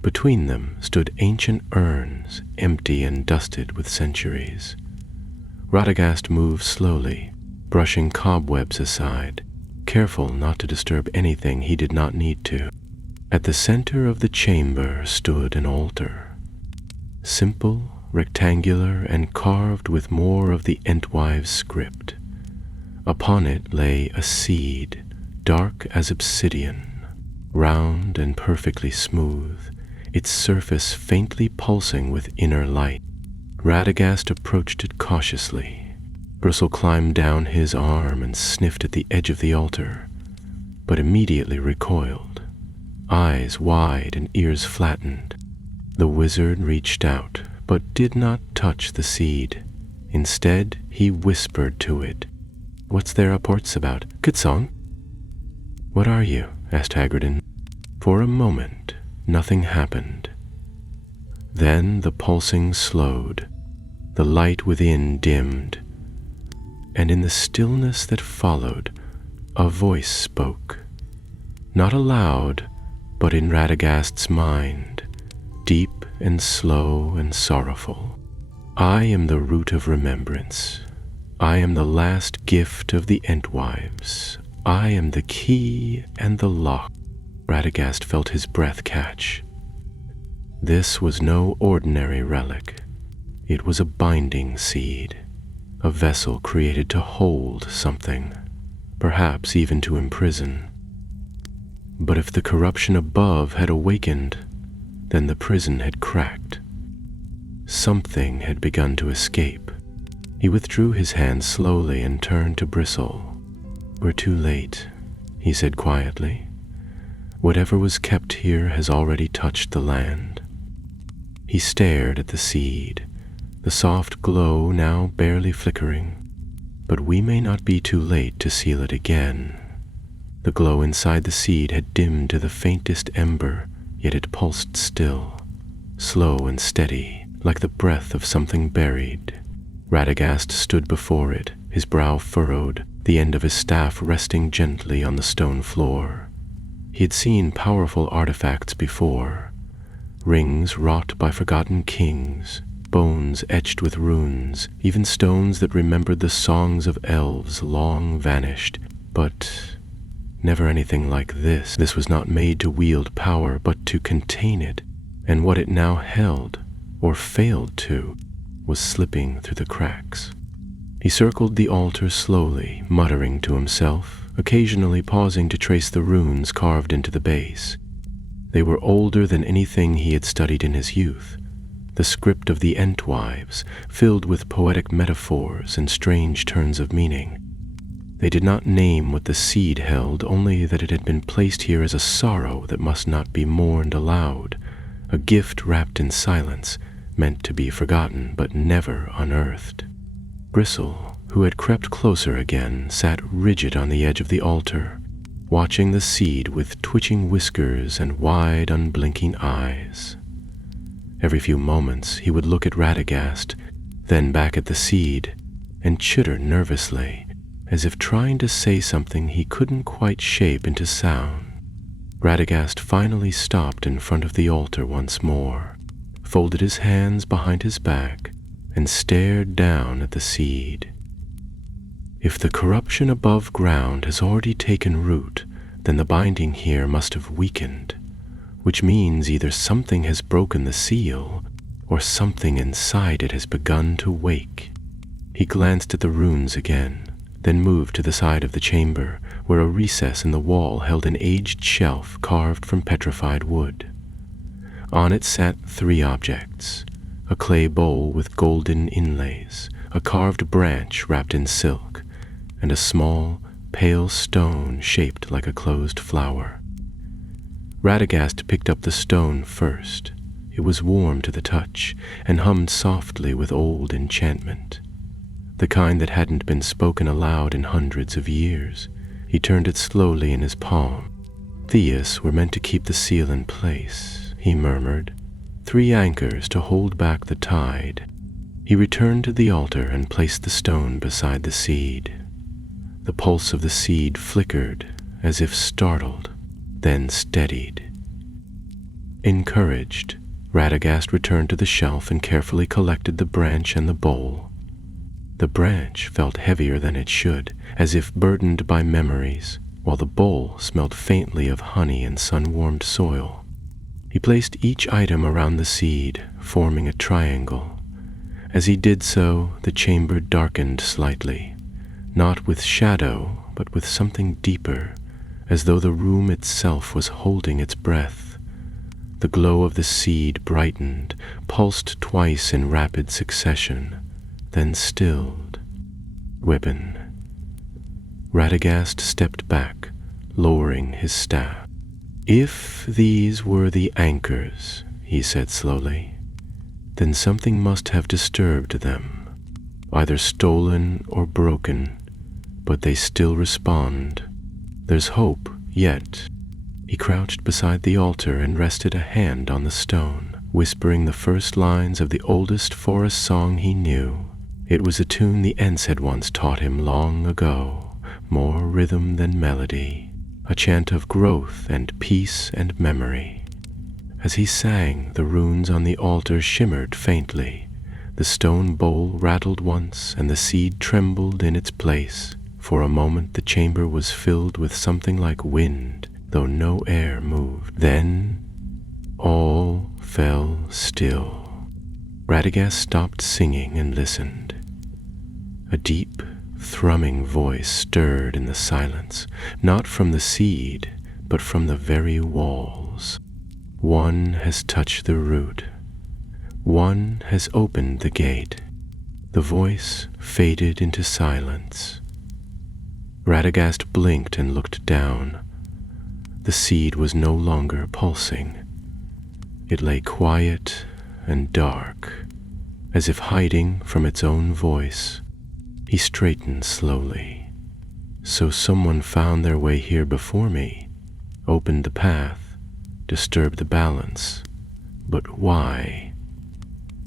Between them stood ancient urns, empty and dusted with centuries. Radagast moved slowly, brushing cobwebs aside, careful not to disturb anything he did not need to. At the center of the chamber stood an altar, simple, rectangular, and carved with more of the Entwives' script. Upon it lay a seed, dark as obsidian, round and perfectly smooth, its surface faintly pulsing with inner light. Radagast approached it cautiously. Bristle climbed down his arm and sniffed at the edge of the altar, but immediately recoiled, eyes wide and ears flattened. The wizard reached out, but did not touch the seed. Instead, he whispered to it. "What's there reports about? Good song." "What are you?" asked Hagridin. For a moment, nothing happened. Then the pulsing slowed, the light within dimmed, and in the stillness that followed, a voice spoke. Not aloud, but in Radagast's mind, deep and slow and sorrowful. "I am the root of remembrance. I am the last gift of the Entwives. I am the key and the lock." Radagast felt his breath catch. This was no ordinary relic. It was a binding seed, a vessel created to hold something, perhaps even to imprison. But if the corruption above had awakened, then the prison had cracked. Something had begun to escape. He withdrew his hand slowly and turned to Bristle. "We're too late," he said quietly. "Whatever was kept here has already touched the land." He stared at the seed, the soft glow now barely flickering. But we may not be too late to seal it again. The glow inside the seed had dimmed to the faintest ember, yet it pulsed still, slow and steady, like the breath of something buried. Radagast stood before it, his brow furrowed, the end of his staff resting gently on the stone floor. He had seen powerful artifacts before, rings wrought by forgotten kings, bones etched with runes, even stones that remembered the songs of elves long vanished, but never anything like this. This was not made to wield power, but to contain it, and what it now held, or failed to, was slipping through the cracks. He circled the altar slowly, muttering to himself, occasionally pausing to trace the runes carved into the base. They were older than anything he had studied in his youth, the script of the Entwives, filled with poetic metaphors and strange turns of meaning. They did not name what the seed held, only that it had been placed here as a sorrow that must not be mourned aloud, a gift wrapped in silence, meant to be forgotten but never unearthed. Bristle, who had crept closer again, sat rigid on the edge of the altar, watching the seed with twitching whiskers and wide, unblinking eyes. Every few moments he would look at Radagast, then back at the seed, and chitter nervously, as if trying to say something he couldn't quite shape into sound. Radagast finally stopped in front of the altar once more, folded his hands behind his back, and stared down at the seed. If the corruption above ground has already taken root, then the binding here must have weakened, which means either something has broken the seal, or something inside it has begun to wake. He glanced at the runes again, then moved to the side of the chamber, where a recess in the wall held an aged shelf carved from petrified wood. On it sat 3 objects: a clay bowl with golden inlays, a carved branch wrapped in silk, and a small, pale stone shaped like a closed flower. Radagast picked up the stone first. It was warm to the touch, and hummed softly with old enchantment, the kind that hadn't been spoken aloud in hundreds of years. He turned it slowly in his palm. "Theists were meant to keep the seal in place," he murmured. 3 anchors to hold back the tide. He returned to the altar and placed the stone beside the seed. The pulse of the seed flickered, as if startled, then steadied. Encouraged, Radagast returned to the shelf and carefully collected the branch and the bowl. The branch felt heavier than it should, as if burdened by memories, while the bowl smelled faintly of honey and sun-warmed soil. He placed each item around the seed, forming a triangle. As he did so, the chamber darkened slightly, not with shadow, but with something deeper, as though the room itself was holding its breath. The glow of the seed brightened, pulsed twice in rapid succession, then stilled. Weapon. Radagast stepped back, lowering his staff. "If these were the anchors," he said slowly, "then something must have disturbed them, either stolen or broken, but they still respond. There's hope yet." He crouched beside the altar and rested a hand on the stone, whispering the first lines of the oldest forest song he knew. It was a tune the Ents had once taught him long ago, more rhythm than melody, a chant of growth and peace and memory. As he sang, the runes on the altar shimmered faintly. The stone bowl rattled once, and the seed trembled in its place. For a moment the chamber was filled with something like wind, though no air moved. Then all fell still. Radagast stopped singing and listened. A deep, thrumming voice stirred in the silence, not from the seed, but from the very walls. "One has touched the root. One has opened the gate." The voice faded into silence. Radagast blinked and looked down. The seed was no longer pulsing. It lay quiet and dark, as if hiding from its own voice. He straightened slowly. "So someone found their way here before me, opened the path, disturbed the balance. But why?"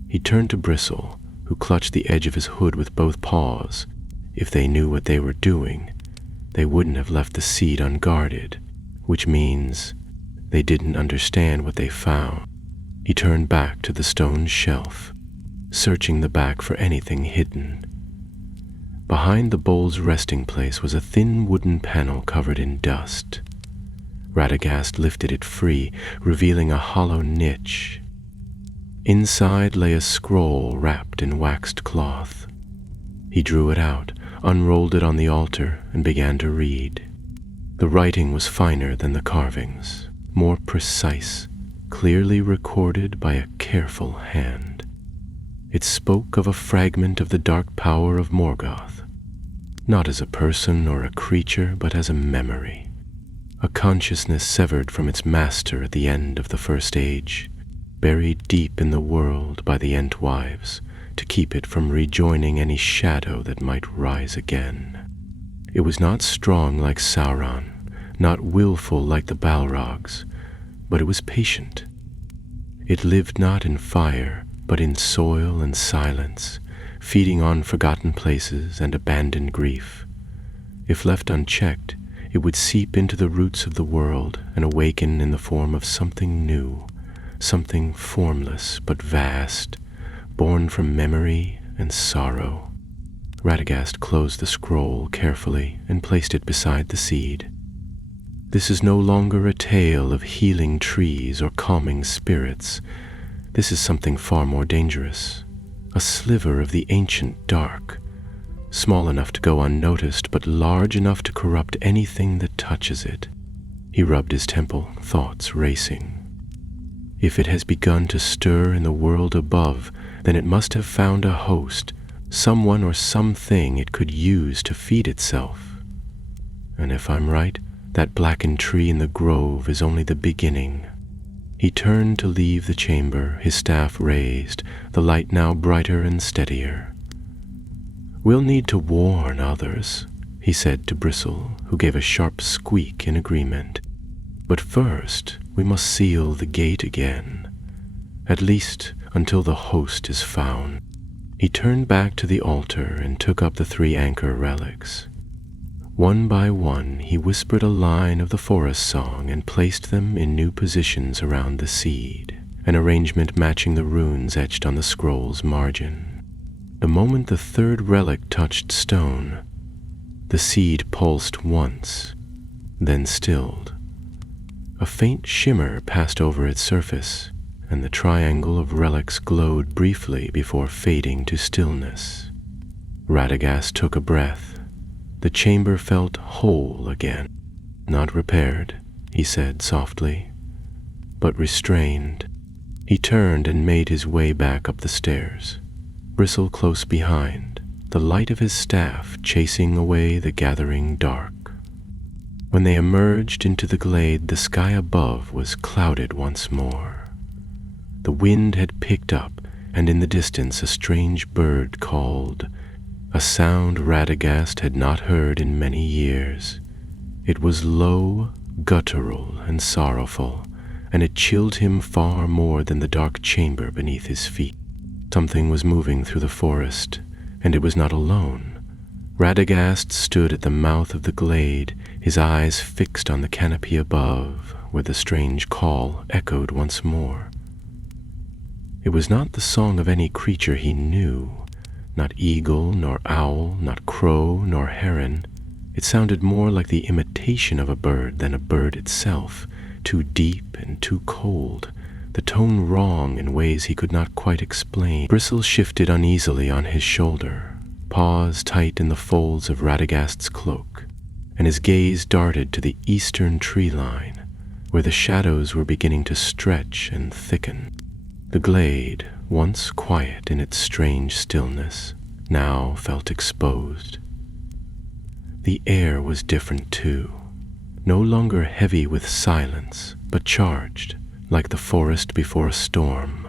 He He turned to Bristle, who clutched the edge of his hood with both paws. If they knew what they were doing, they wouldn't have left the seed unguarded, which means they didn't understand what they found. He turned back to the stone shelf, searching the back for anything hidden. Behind the bowl's resting place was a thin wooden panel covered in dust. Radagast lifted it free, revealing a hollow niche. Inside lay a scroll wrapped in waxed cloth. He drew it out, unrolled it on the altar, and began to read. The writing was finer than the carvings, more precise, clearly recorded by a careful hand. It spoke of a fragment of the dark power of Morgoth, not as a person or a creature, but as a memory, a consciousness severed from its master at the end of the First Age, buried deep in the world by the Entwives to keep it from rejoining any shadow that might rise again. It was not strong like Sauron, not willful like the Balrogs, but it was patient. It lived not in fire, but in soil and silence, feeding on forgotten places and abandoned grief. If left unchecked, it would seep into the roots of the world and awaken in the form of something new, something formless but vast, born from memory and sorrow. Radagast closed the scroll carefully and placed it beside the seed. This is no longer a tale of healing trees or calming spirits. This is something far more dangerous, a sliver of the ancient dark, small enough to go unnoticed, but large enough to corrupt anything that touches it. He rubbed his temple, thoughts racing. If it has begun to stir in the world above, then it must have found a host, someone or something it could use to feed itself. And if I'm right, that blackened tree in the grove is only the beginning. He turned to leave the chamber, his staff raised, the light now brighter and steadier. "We'll need to warn others," he said to Bristle, who gave a sharp squeak in agreement. "But first, we must seal the gate again, at least until the host is found." He turned back to the altar and took up the 3 anchor relics. One by one, he whispered a line of the forest song and placed them in new positions around the seed, an arrangement matching the runes etched on the scroll's margin. The moment the 3rd relic touched stone, the seed pulsed once, then stilled. A faint shimmer passed over its surface, and the triangle of relics glowed briefly before fading to stillness. Radagast took a breath. The chamber felt whole again. "Not repaired," he said softly, "but restrained." He turned and made his way back up the stairs, Bristle close behind, the light of his staff chasing away the gathering dark. When they emerged into the glade, the sky above was clouded once more. The wind had picked up, and in the distance a strange bird called, a sound Radagast had not heard in many years. It was low, guttural, and sorrowful, and it chilled him far more than the dark chamber beneath his feet. Something was moving through the forest, and it was not alone. Radagast stood at the mouth of the glade, his eyes fixed on the canopy above, where the strange call echoed once more. It was not the song of any creature he knew, not eagle, nor owl, not crow, nor heron. It sounded more like the imitation of a bird than a bird itself, too deep and too cold, the tone wrong in ways he could not quite explain. Bristle shifted uneasily on his shoulder, paws tight in the folds of Radagast's cloak, and his gaze darted to the eastern tree line, where the shadows were beginning to stretch and thicken. The glade, once quiet in its strange stillness, now felt exposed. The air was different too, no longer heavy with silence, but charged, like the forest before a storm.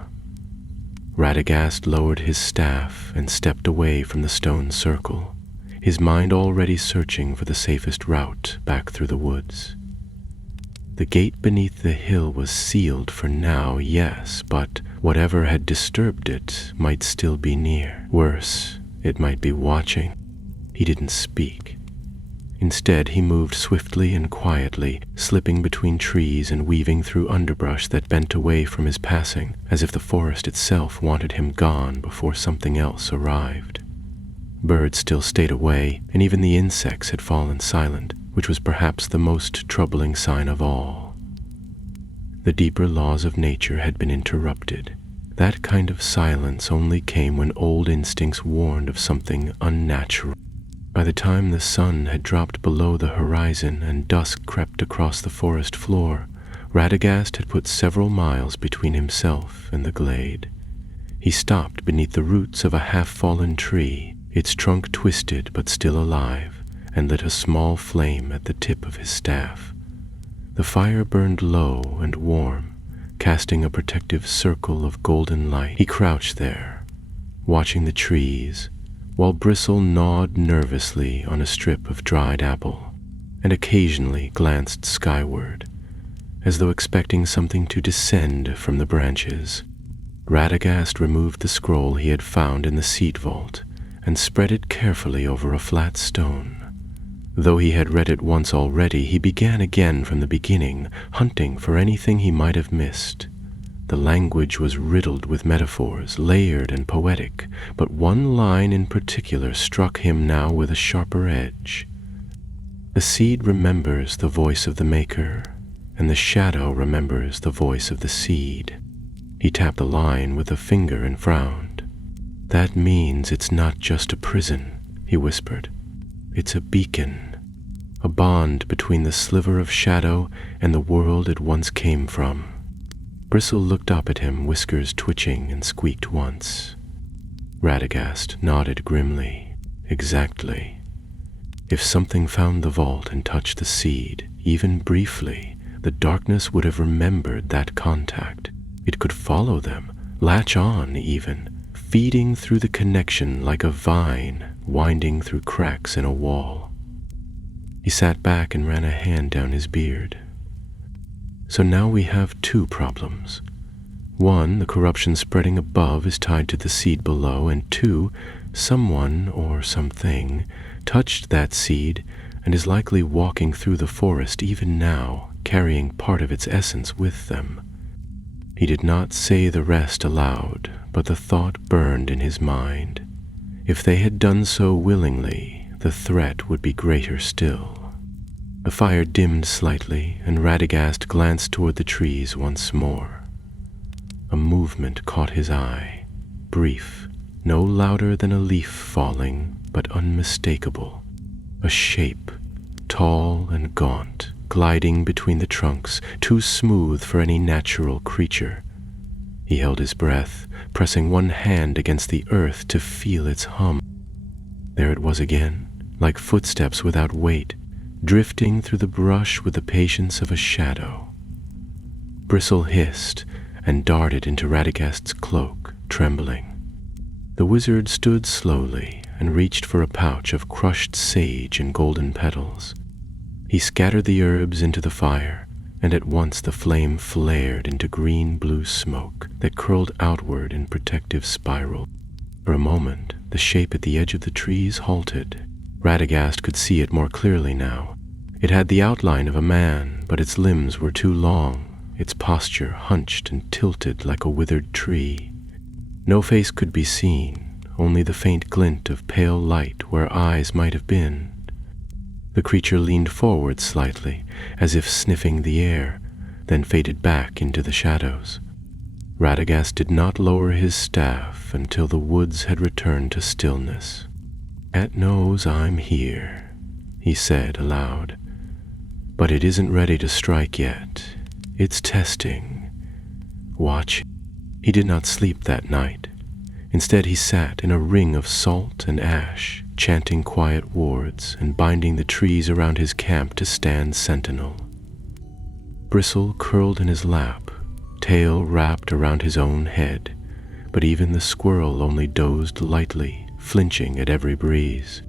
Radagast lowered his staff and stepped away from the stone circle, his mind already searching for the safest route back through the woods. The gate beneath the hill was sealed for now, yes, but whatever had disturbed it might still be near. Worse, it might be watching. He didn't speak. Instead, he moved swiftly and quietly, slipping between trees and weaving through underbrush that bent away from his passing, as if the forest itself wanted him gone before something else arrived. Birds still stayed away, and even the insects had fallen silent, which was perhaps the most troubling sign of all. The deeper laws of nature had been interrupted. That kind of silence only came when old instincts warned of something unnatural. By the time the sun had dropped below the horizon and dusk crept across the forest floor, Radagast had put several miles between himself and the glade. He stopped beneath the roots of a half-fallen tree, its trunk twisted but still alive, and lit a small flame at the tip of his staff. The fire burned low and warm, casting a protective circle of golden light. He crouched there, watching the trees, while Bristle gnawed nervously on a strip of dried apple, and occasionally glanced skyward, as though expecting something to descend from the branches. Radagast removed the scroll he had found in the seat vault and spread it carefully over a flat stone. Though he had read it once already, he began again from the beginning, hunting for anything he might have missed. The language was riddled with metaphors, layered and poetic, but one line in particular struck him now with a sharper edge. The seed remembers the voice of the maker, and the shadow remembers the voice of the seed. He tapped the line with a finger and frowned. That means it's not just a prison, he whispered. It's a beacon, a bond between the sliver of shadow and the world it once came from. Bristle looked up at him, whiskers twitching, and squeaked once. Radagast nodded grimly. Exactly. If something found the vault and touched the seed, even briefly, the darkness would have remembered that contact. It could follow them, latch on even, feeding through the connection like a vine winding through cracks in a wall. He sat back and ran a hand down his beard. So now we have two problems. One, the corruption spreading above is tied to the seed below, and two, someone or something touched that seed and is likely walking through the forest even now, carrying part of its essence with them. He did not say the rest aloud, but the thought burned in his mind. If they had done so willingly, the threat would be greater still. The fire dimmed slightly, and Radagast glanced toward the trees once more. A movement caught his eye, brief, no louder than a leaf falling, but unmistakable. A shape, tall and gaunt, gliding between the trunks, too smooth for any natural creature. He held his breath, pressing one hand against the earth to feel its hum. There it was again, like footsteps without weight, drifting through the brush with the patience of a shadow. Bristle hissed and darted into Radagast's cloak, trembling. The wizard stood slowly and reached for a pouch of crushed sage and golden petals. He scattered the herbs into the fire, and at once the flame flared into green-blue smoke that curled outward in protective spiral. For a moment, the shape at the edge of the trees halted. Radagast could see it more clearly now. It had the outline of a man, but its limbs were too long, its posture hunched and tilted like a withered tree. No face could be seen, only the faint glint of pale light where eyes might have been. The creature leaned forward slightly, as if sniffing the air, then faded back into the shadows. Radagast did not lower his staff until the woods had returned to stillness. "It knows I'm here," he said aloud. "But it isn't ready to strike yet. It's testing. Watch." He did not sleep that night. Instead, he sat in a ring of salt and ash, chanting quiet wards and binding the trees around his camp to stand sentinel. Bristle curled in his lap, tail wrapped around his own head, but even the squirrel only dozed lightly, flinching at every breeze.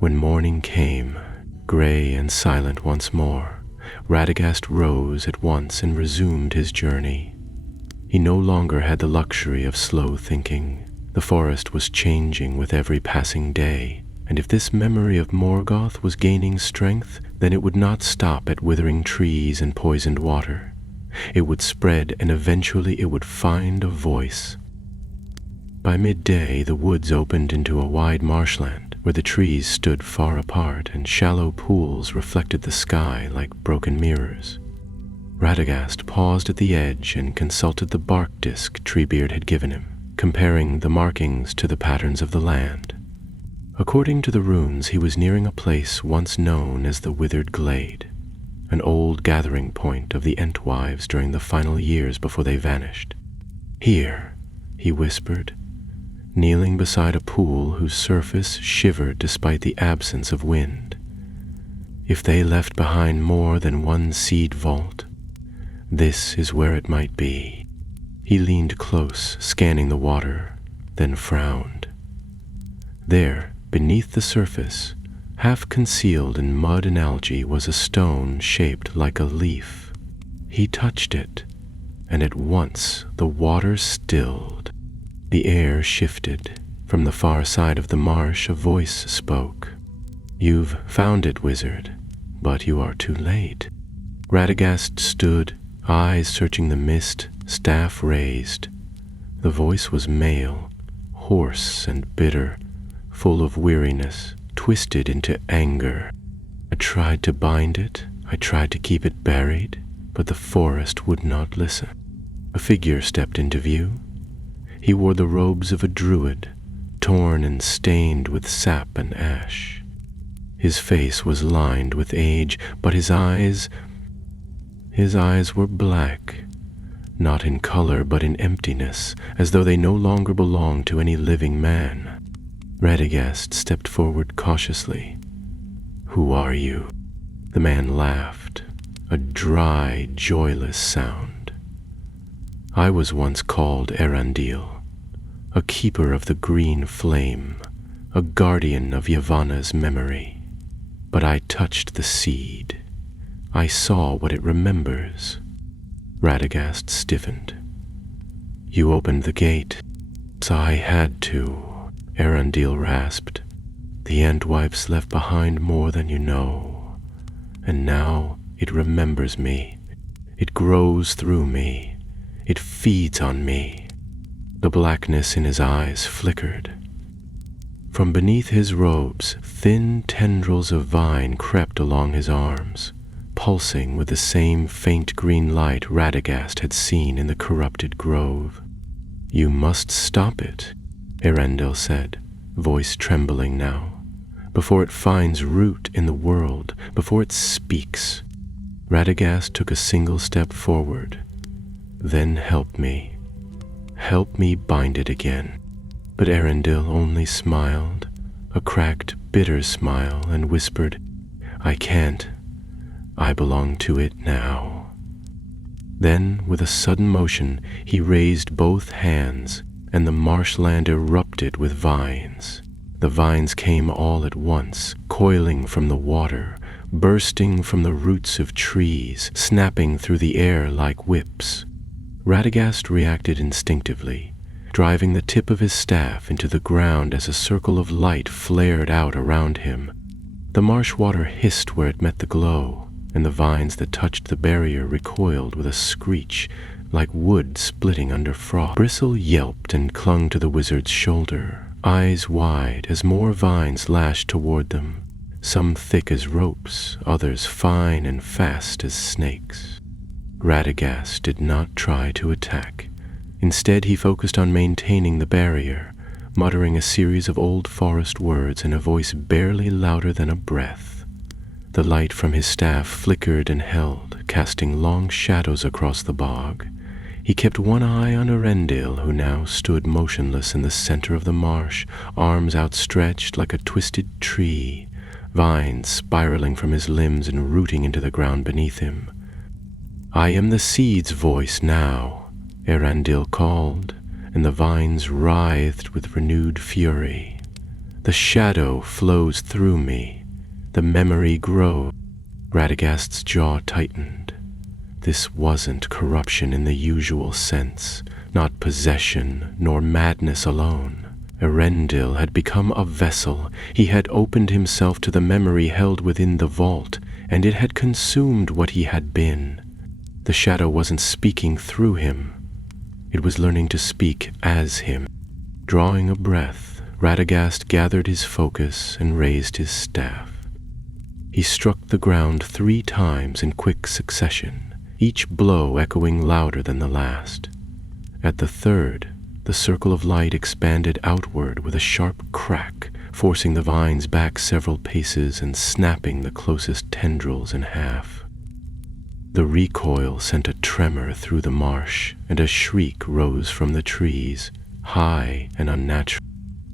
When morning came, gray and silent once more, Radagast rose at once and resumed his journey. He no longer had the luxury of slow thinking. The forest was changing with every passing day, and if this memory of Morgoth was gaining strength, then it would not stop at withering trees and poisoned water. It would spread, and eventually it would find a voice. By midday, the woods opened into a wide marshland, where the trees stood far apart and shallow pools reflected the sky like broken mirrors. Radagast paused at the edge and consulted the bark disc Treebeard had given him, comparing the markings to the patterns of the land. According to the runes, he was nearing a place once known as the Withered Glade, an old gathering point of the Entwives during the final years before they vanished. "Here," he whispered, kneeling beside a pool whose surface shivered despite the absence of wind. "If they left behind more than one seed vault, this is where it might be." He leaned close, scanning the water, then frowned. There, beneath the surface, half concealed in mud and algae, was a stone shaped like a leaf. He touched it, and at once the water stilled. The air shifted. From the far side of the marsh, a voice spoke. "You've found it, wizard, but you are too late." Radagast stood, eyes searching the mist, staff raised. The voice was male, hoarse and bitter, full of weariness, twisted into anger. "I tried to bind it, I tried to keep it buried, but the forest would not listen." A figure stepped into view. He wore the robes of a druid, torn and stained with sap and ash. His face was lined with age, but his eyes were black, not in color but in emptiness, as though they no longer belonged to any living man. Radagast stepped forward cautiously. "Who are you?" The man laughed, a dry, joyless sound. "I was once called Erandil, a keeper of the green flame, a guardian of Yavanna's memory. But I touched the seed. I saw what it remembers." Radagast stiffened. "You opened the gate." "I had to," Erandil rasped. "The Entwives left behind more than you know, and now it remembers me. It grows through me. It feeds on me." The blackness in his eyes flickered. From beneath his robes, thin tendrils of vine crept along his arms, pulsing with the same faint green light Radagast had seen in the corrupted grove. "You must stop it," Erendil said, voice trembling now, "before it finds root in the world, before it speaks." Radagast took a single step forward. "Then help me. Help me bind it again." But Erendil only smiled, a cracked, bitter smile, and whispered, "I can't. I belong to it now." Then, with a sudden motion, he raised both hands, and the marshland erupted with vines. The vines came all at once, coiling from the water, bursting from the roots of trees, snapping through the air like whips. Radagast reacted instinctively, driving the tip of his staff into the ground as a circle of light flared out around him. The marsh water hissed where it met the glow, and the vines that touched the barrier recoiled with a screech, like wood splitting under frost. Bristle yelped and clung to the wizard's shoulder, eyes wide as more vines lashed toward them, some thick as ropes, others fine and fast as snakes. Radagast did not try to attack. Instead, he focused on maintaining the barrier, muttering a series of old forest words in a voice barely louder than a breath. The light from his staff flickered and held, casting long shadows across the bog. He kept one eye on Erendil, who now stood motionless in the center of the marsh, arms outstretched like a twisted tree, vines spiraling from his limbs and rooting into the ground beneath him. "I am the seed's voice now," Erendil called, and the vines writhed with renewed fury. "The shadow flows through me. The memory grows." Radagast's jaw tightened. This wasn't corruption in the usual sense, not possession nor madness alone. Erendil had become a vessel. He had opened himself to the memory held within the vault, and it had consumed what he had been. The shadow wasn't speaking through him. It was learning to speak as him. Drawing a breath, Radagast gathered his focus and raised his staff. He struck the ground 3 times in quick succession, each blow echoing louder than the last. At the third, the circle of light expanded outward with a sharp crack, forcing the vines back several paces and snapping the closest tendrils in half. The recoil sent a tremor through the marsh, and a shriek rose from the trees, high and unnatural.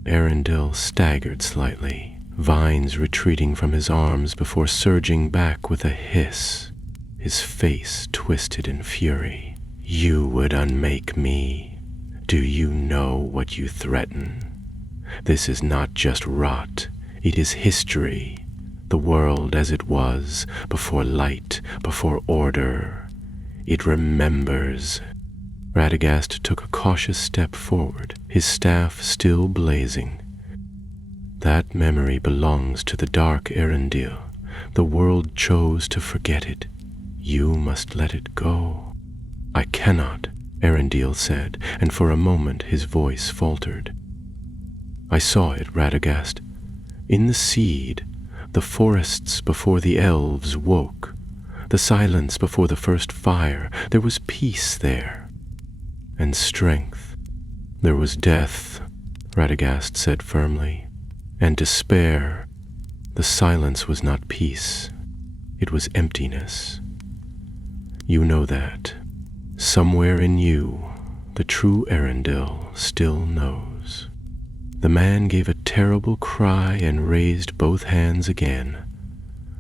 Erendil staggered slightly, vines retreating from his arms before surging back with a hiss. His face twisted in fury. "You would unmake me. Do you know what you threaten? This is not just rot, it is history. The world as it was, before light, before order. It remembers." Radagast took a cautious step forward, his staff still blazing. "That memory belongs to the dark Erendil. The world chose to forget it. You must let it go." "I cannot," Erendil said, and for a moment his voice faltered. "I saw it, Radagast. In the seed, the forests before the elves woke, the silence before the first fire, there was peace there, and strength. There was death," Radagast said firmly, "and despair. The silence was not peace, it was emptiness. You know that. Somewhere in you, the true Erendil still knows." The man gave a terrible cry and raised both hands again.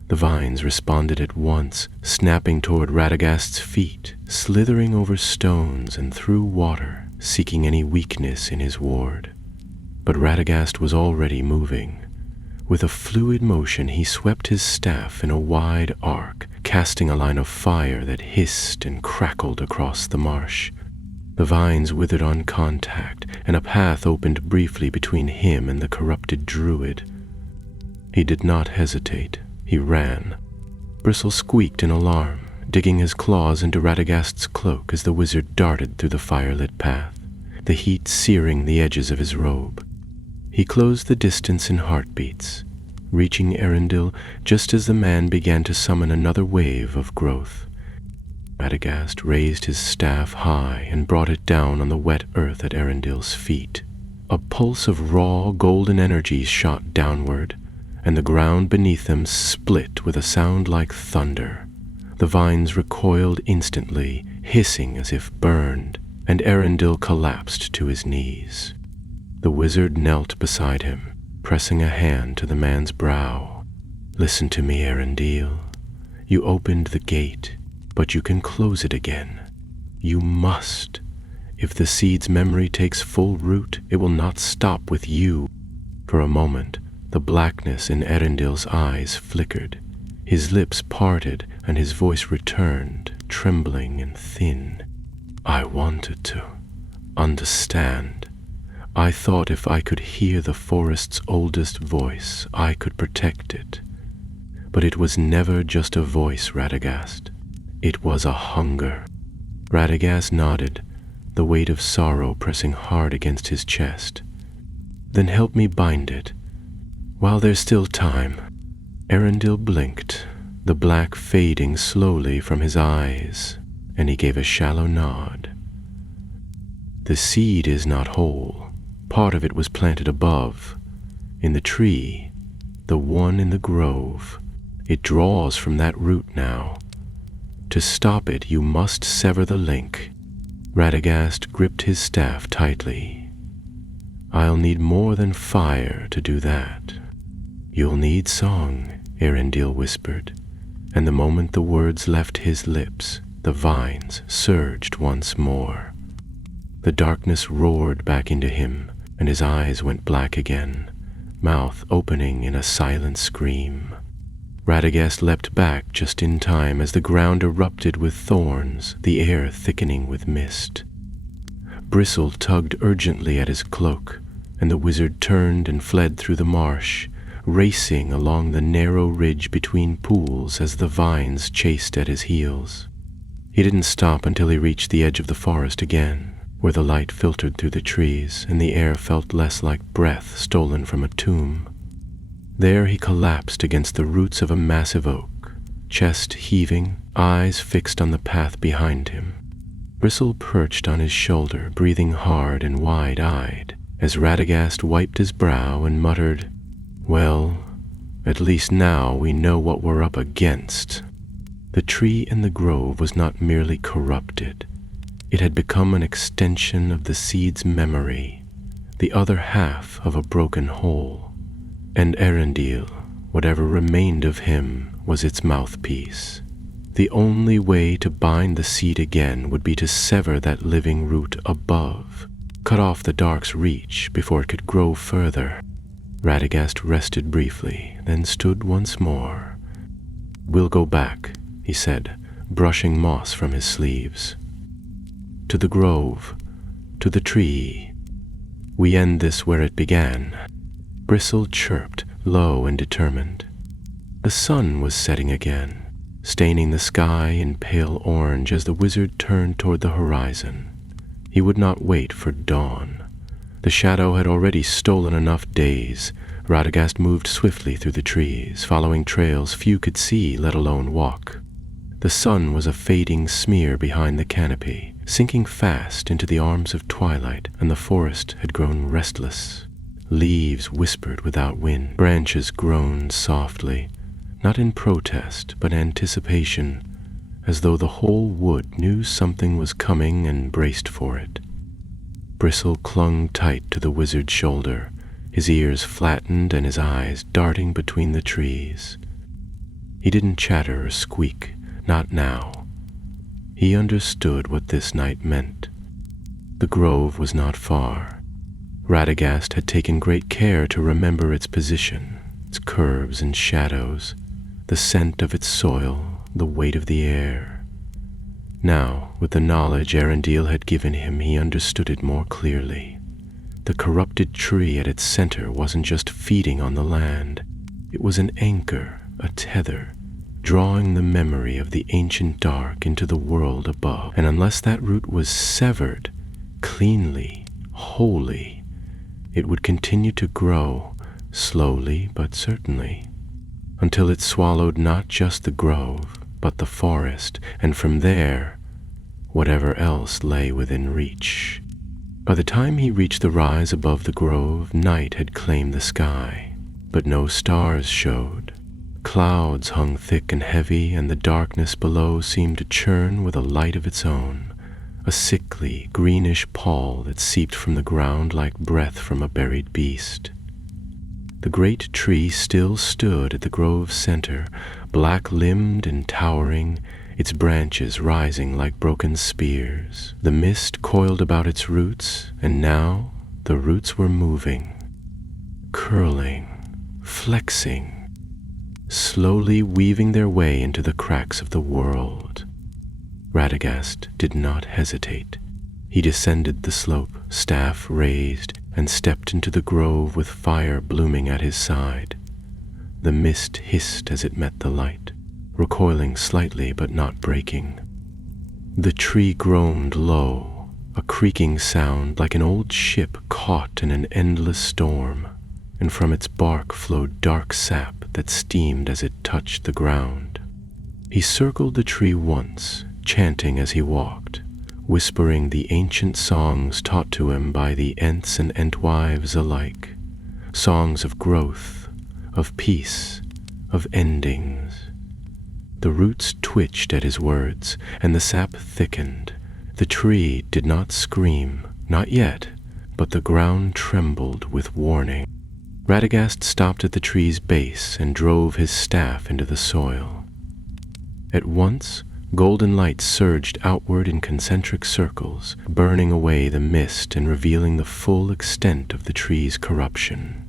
The vines responded at once, snapping toward Radagast's feet, slithering over stones and through water, seeking any weakness in his ward. But Radagast was already moving. With a fluid motion, he swept his staff in a wide arc, casting a line of fire that hissed and crackled across the marsh. The vines withered on contact, and a path opened briefly between him and the corrupted druid. He did not hesitate. He ran. Bristle squeaked in alarm, digging his claws into Radagast's cloak as the wizard darted through the firelit path, the heat searing the edges of his robe. He closed the distance in heartbeats, reaching Erendil just as the man began to summon another wave of growth. Radagast raised his staff high and brought it down on the wet earth at Erendil's feet. A pulse of raw, golden energy shot downward, and the ground beneath them split with a sound like thunder. The vines recoiled instantly, hissing as if burned, and Erendil collapsed to his knees. The wizard knelt beside him, pressing a hand to the man's brow. "Listen to me, Erendil. You opened the gate, but you can close it again. You must. If the seed's memory takes full root, it will not stop with you." For a moment, the blackness in Erendil's eyes flickered. His lips parted, and his voice returned, trembling and thin. "I wanted to understand. I thought if I could hear the forest's oldest voice, I could protect it. But it was never just a voice, Radagast. It was a hunger." Radagast nodded, the weight of sorrow pressing hard against his chest. "Then help me bind it, while there's still time." Erendil blinked, the black fading slowly from his eyes, and he gave a shallow nod. "The seed is not whole. Part of it was planted above, in the tree, the one in the grove. It draws from that root now. To stop it, you must sever the link." Radagast gripped his staff tightly. "I'll need more than fire to do that." "You'll need song," Erendil whispered, and the moment the words left his lips, the vines surged once more. The darkness roared back into him, and his eyes went black again, mouth opening in a silent scream. Radagast leapt back just in time as the ground erupted with thorns, the air thickening with mist. Bristle tugged urgently at his cloak, and the wizard turned and fled through the marsh, racing along the narrow ridge between pools as the vines chased at his heels. He didn't stop until he reached the edge of the forest again, where the light filtered through the trees and the air felt less like breath stolen from a tomb. There he collapsed against the roots of a massive oak, chest heaving, eyes fixed on the path behind him. Bristle perched on his shoulder, breathing hard and wide-eyed, as Radagast wiped his brow and muttered, "Well, at least now we know what we're up against." The tree in the grove was not merely corrupted. It had become an extension of the seed's memory, the other half of a broken whole. And Arundel, whatever remained of him, was its mouthpiece. The only way to bind the seed again would be to sever that living root above, cut off the dark's reach before it could grow further. Radagast rested briefly, then stood once more. "We'll go back," he said, brushing moss from his sleeves. "To the grove, to the tree. We end this where it began." Bristle chirped, low and determined. The sun was setting again, staining the sky in pale orange as the wizard turned toward the horizon. He would not wait for dawn. The shadow had already stolen enough days. Radagast moved swiftly through the trees, following trails few could see, let alone walk. The sun was a fading smear behind the canopy, sinking fast into the arms of twilight, and the forest had grown restless. Leaves whispered without wind, branches groaned softly, not in protest, but anticipation, as though the whole wood knew something was coming and braced for it. Bristle clung tight to the wizard's shoulder, his ears flattened and his eyes darting between the trees. He didn't chatter or squeak, not now. He understood what this night meant. The grove was not far. Radagast had taken great care to remember its position, its curves and shadows, the scent of its soil, the weight of the air. Now, with the knowledge Arundel had given him, he understood it more clearly. The corrupted tree at its center wasn't just feeding on the land. It was an anchor, a tether, drawing the memory of the ancient dark into the world above. And unless that root was severed, cleanly, wholly, it would continue to grow, slowly but certainly, until it swallowed not just the grove, but the forest, and from there, whatever else lay within reach. By the time he reached the rise above the grove, night had claimed the sky, but no stars showed. Clouds hung thick and heavy, and the darkness below seemed to churn with a light of its own, a sickly, greenish pall that seeped from the ground like breath from a buried beast. The great tree still stood at the grove's center, black-limbed and towering, its branches rising like broken spears. The mist coiled about its roots, and now the roots were moving, curling, flexing, slowly weaving their way into the cracks of the world. Radagast did not hesitate. He descended the slope, staff raised, and stepped into the grove with fire blooming at his side. The mist hissed as it met the light, recoiling slightly but not breaking. The tree groaned low, a creaking sound like an old ship caught in an endless storm, and from its bark flowed dark sap that steamed as it touched the ground. He circled the tree once, chanting as he walked, whispering the ancient songs taught to him by the Ents and Entwives alike, songs of growth, of peace, of endings. The roots twitched at his words, and the sap thickened. The tree did not scream, not yet, but the ground trembled with warning. Radagast stopped at the tree's base and drove his staff into the soil. At once, golden light surged outward in concentric circles, burning away the mist and revealing the full extent of the tree's corruption.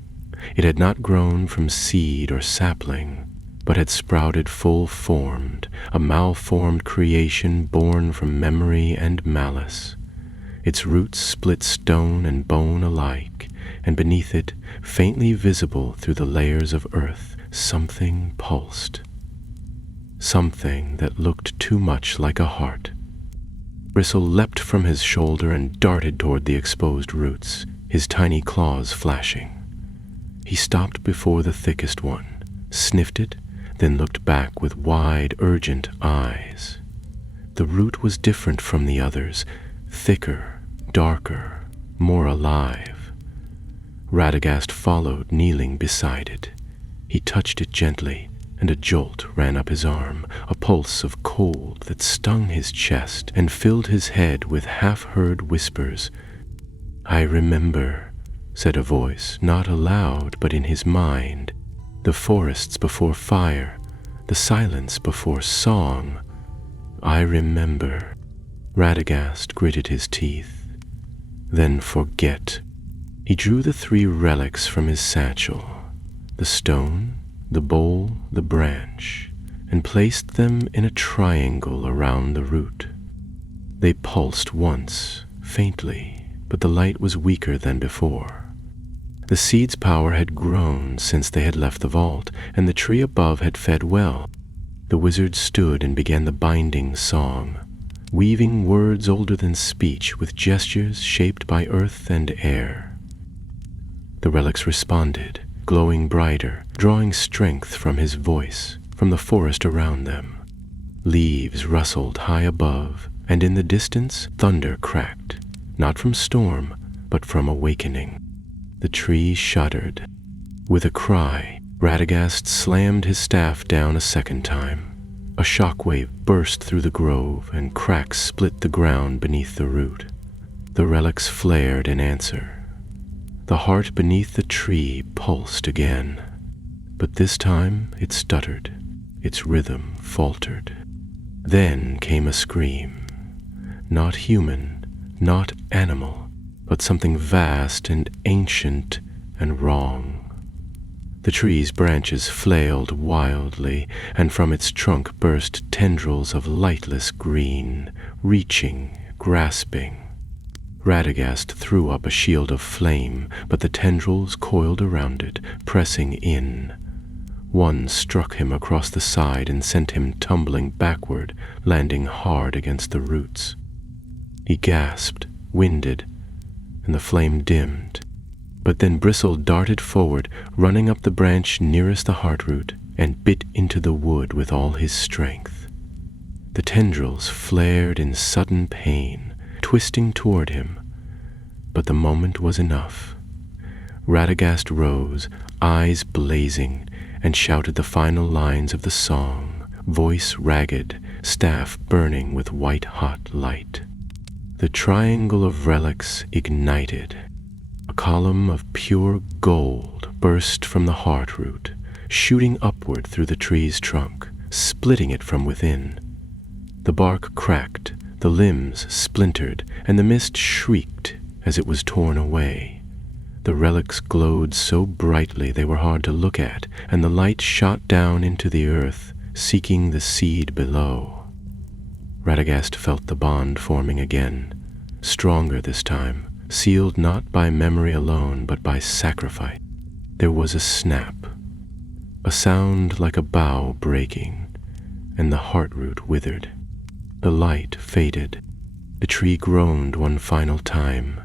It had not grown from seed or sapling, but had sprouted full-formed, a malformed creation born from memory and malice. Its roots split stone and bone alike, and beneath it, faintly visible through the layers of earth, something pulsed. Something that looked too much like a heart. Bristle leapt from his shoulder and darted toward the exposed roots, his tiny claws flashing. He stopped before the thickest one, sniffed it, then looked back with wide, urgent eyes. The root was different from the others, thicker, darker, more alive. Radagast followed, kneeling beside it. He touched it gently, and a jolt ran up his arm, a pulse of cold that stung his chest and filled his head with half-heard whispers. "I remember," said a voice, not aloud but in his mind. "The forests before fire, the silence before song. I remember." Radagast gritted his teeth. "Then forget." He drew the 3 relics from his satchel, the stone, the bowl, the branch, and placed them in a triangle around the root. They pulsed once, faintly, but the light was weaker than before. The seed's power had grown since they had left the vault, and the tree above had fed well. The wizard stood and began the binding song, weaving words older than speech with gestures shaped by earth and air. The relics responded, glowing brighter, drawing strength from his voice, from the forest around them. Leaves rustled high above, and in the distance thunder cracked, not from storm, but from awakening. The tree shuddered. With a cry, Radagast slammed his staff down a second time. A shockwave burst through the grove, and cracks split the ground beneath the root. The relics flared in answer. The heart beneath the tree pulsed again, but this time it stuttered, its rhythm faltered. Then came a scream, not human, not animal, but something vast and ancient and wrong. The tree's branches flailed wildly, and from its trunk burst tendrils of lightless green, reaching, grasping. Radagast threw up a shield of flame, but the tendrils coiled around it, pressing in. One struck him across the side and sent him tumbling backward, landing hard against the roots. He gasped, winded, and the flame dimmed. But then Bristle darted forward, running up the branch nearest the heartroot, and bit into the wood with all his strength. The tendrils flared in sudden pain, twisting toward him, but the moment was enough. Radagast rose, eyes blazing, and shouted the final lines of the song, voice ragged, staff burning with white-hot light. The triangle of relics ignited. A column of pure gold burst from the heartroot, shooting upward through the tree's trunk, splitting it from within. The bark cracked, the limbs splintered, and the mist shrieked as it was torn away. The relics glowed so brightly they were hard to look at, and the light shot down into the earth, seeking the seed below. Radagast felt the bond forming again, stronger this time, sealed not by memory alone, but by sacrifice. There was a snap, a sound like a bough breaking, and the heartroot withered. The light faded. The tree groaned one final time,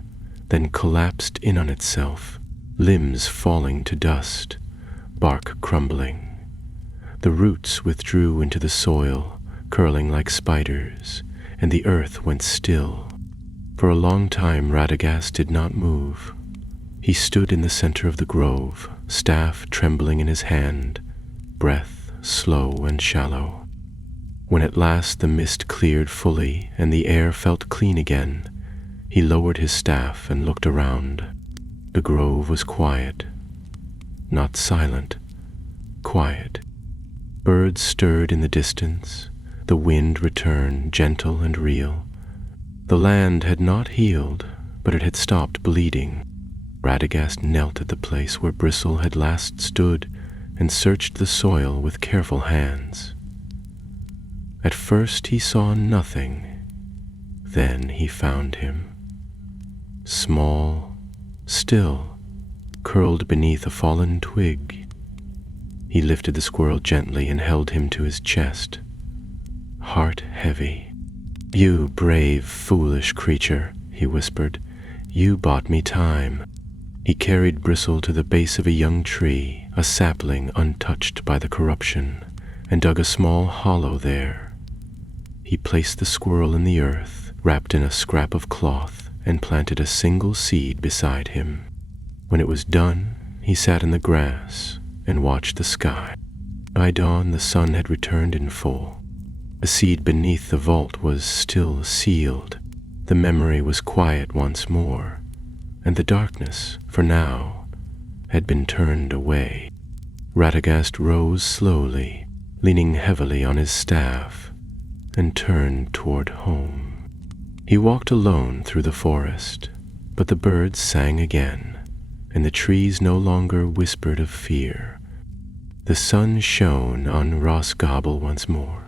then collapsed in on itself, limbs falling to dust, bark crumbling. The roots withdrew into the soil, curling like spiders, and the earth went still. For a long time Radagast did not move. He stood in the center of the grove, staff trembling in his hand, breath slow and shallow. When at last the mist cleared fully and the air felt clean again, he lowered his staff and looked around. The grove was quiet. Not silent, quiet. Birds stirred in the distance. The wind returned, gentle and real. The land had not healed, but it had stopped bleeding. Radagast knelt at the place where Bristle had last stood, and searched the soil with careful hands. At first he saw nothing. Then he found him. Small, still, curled beneath a fallen twig. He lifted the squirrel gently and held him to his chest, heart heavy. "You brave, foolish creature," he whispered. "You bought me time." He carried Bristle to the base of a young tree, a sapling untouched by the corruption, and dug a small hollow there. He placed the squirrel in the earth, wrapped in a scrap of cloth, and planted a single seed beside him. When it was done, he sat in the grass and watched the sky. By dawn, the sun had returned in full. The seed beneath the vault was still sealed. The memory was quiet once more, and the darkness, for now, had been turned away. Radagast rose slowly, leaning heavily on his staff, and turned toward home. He walked alone through the forest, but the birds sang again, and the trees no longer whispered of fear. The sun shone on Rosgobble once more,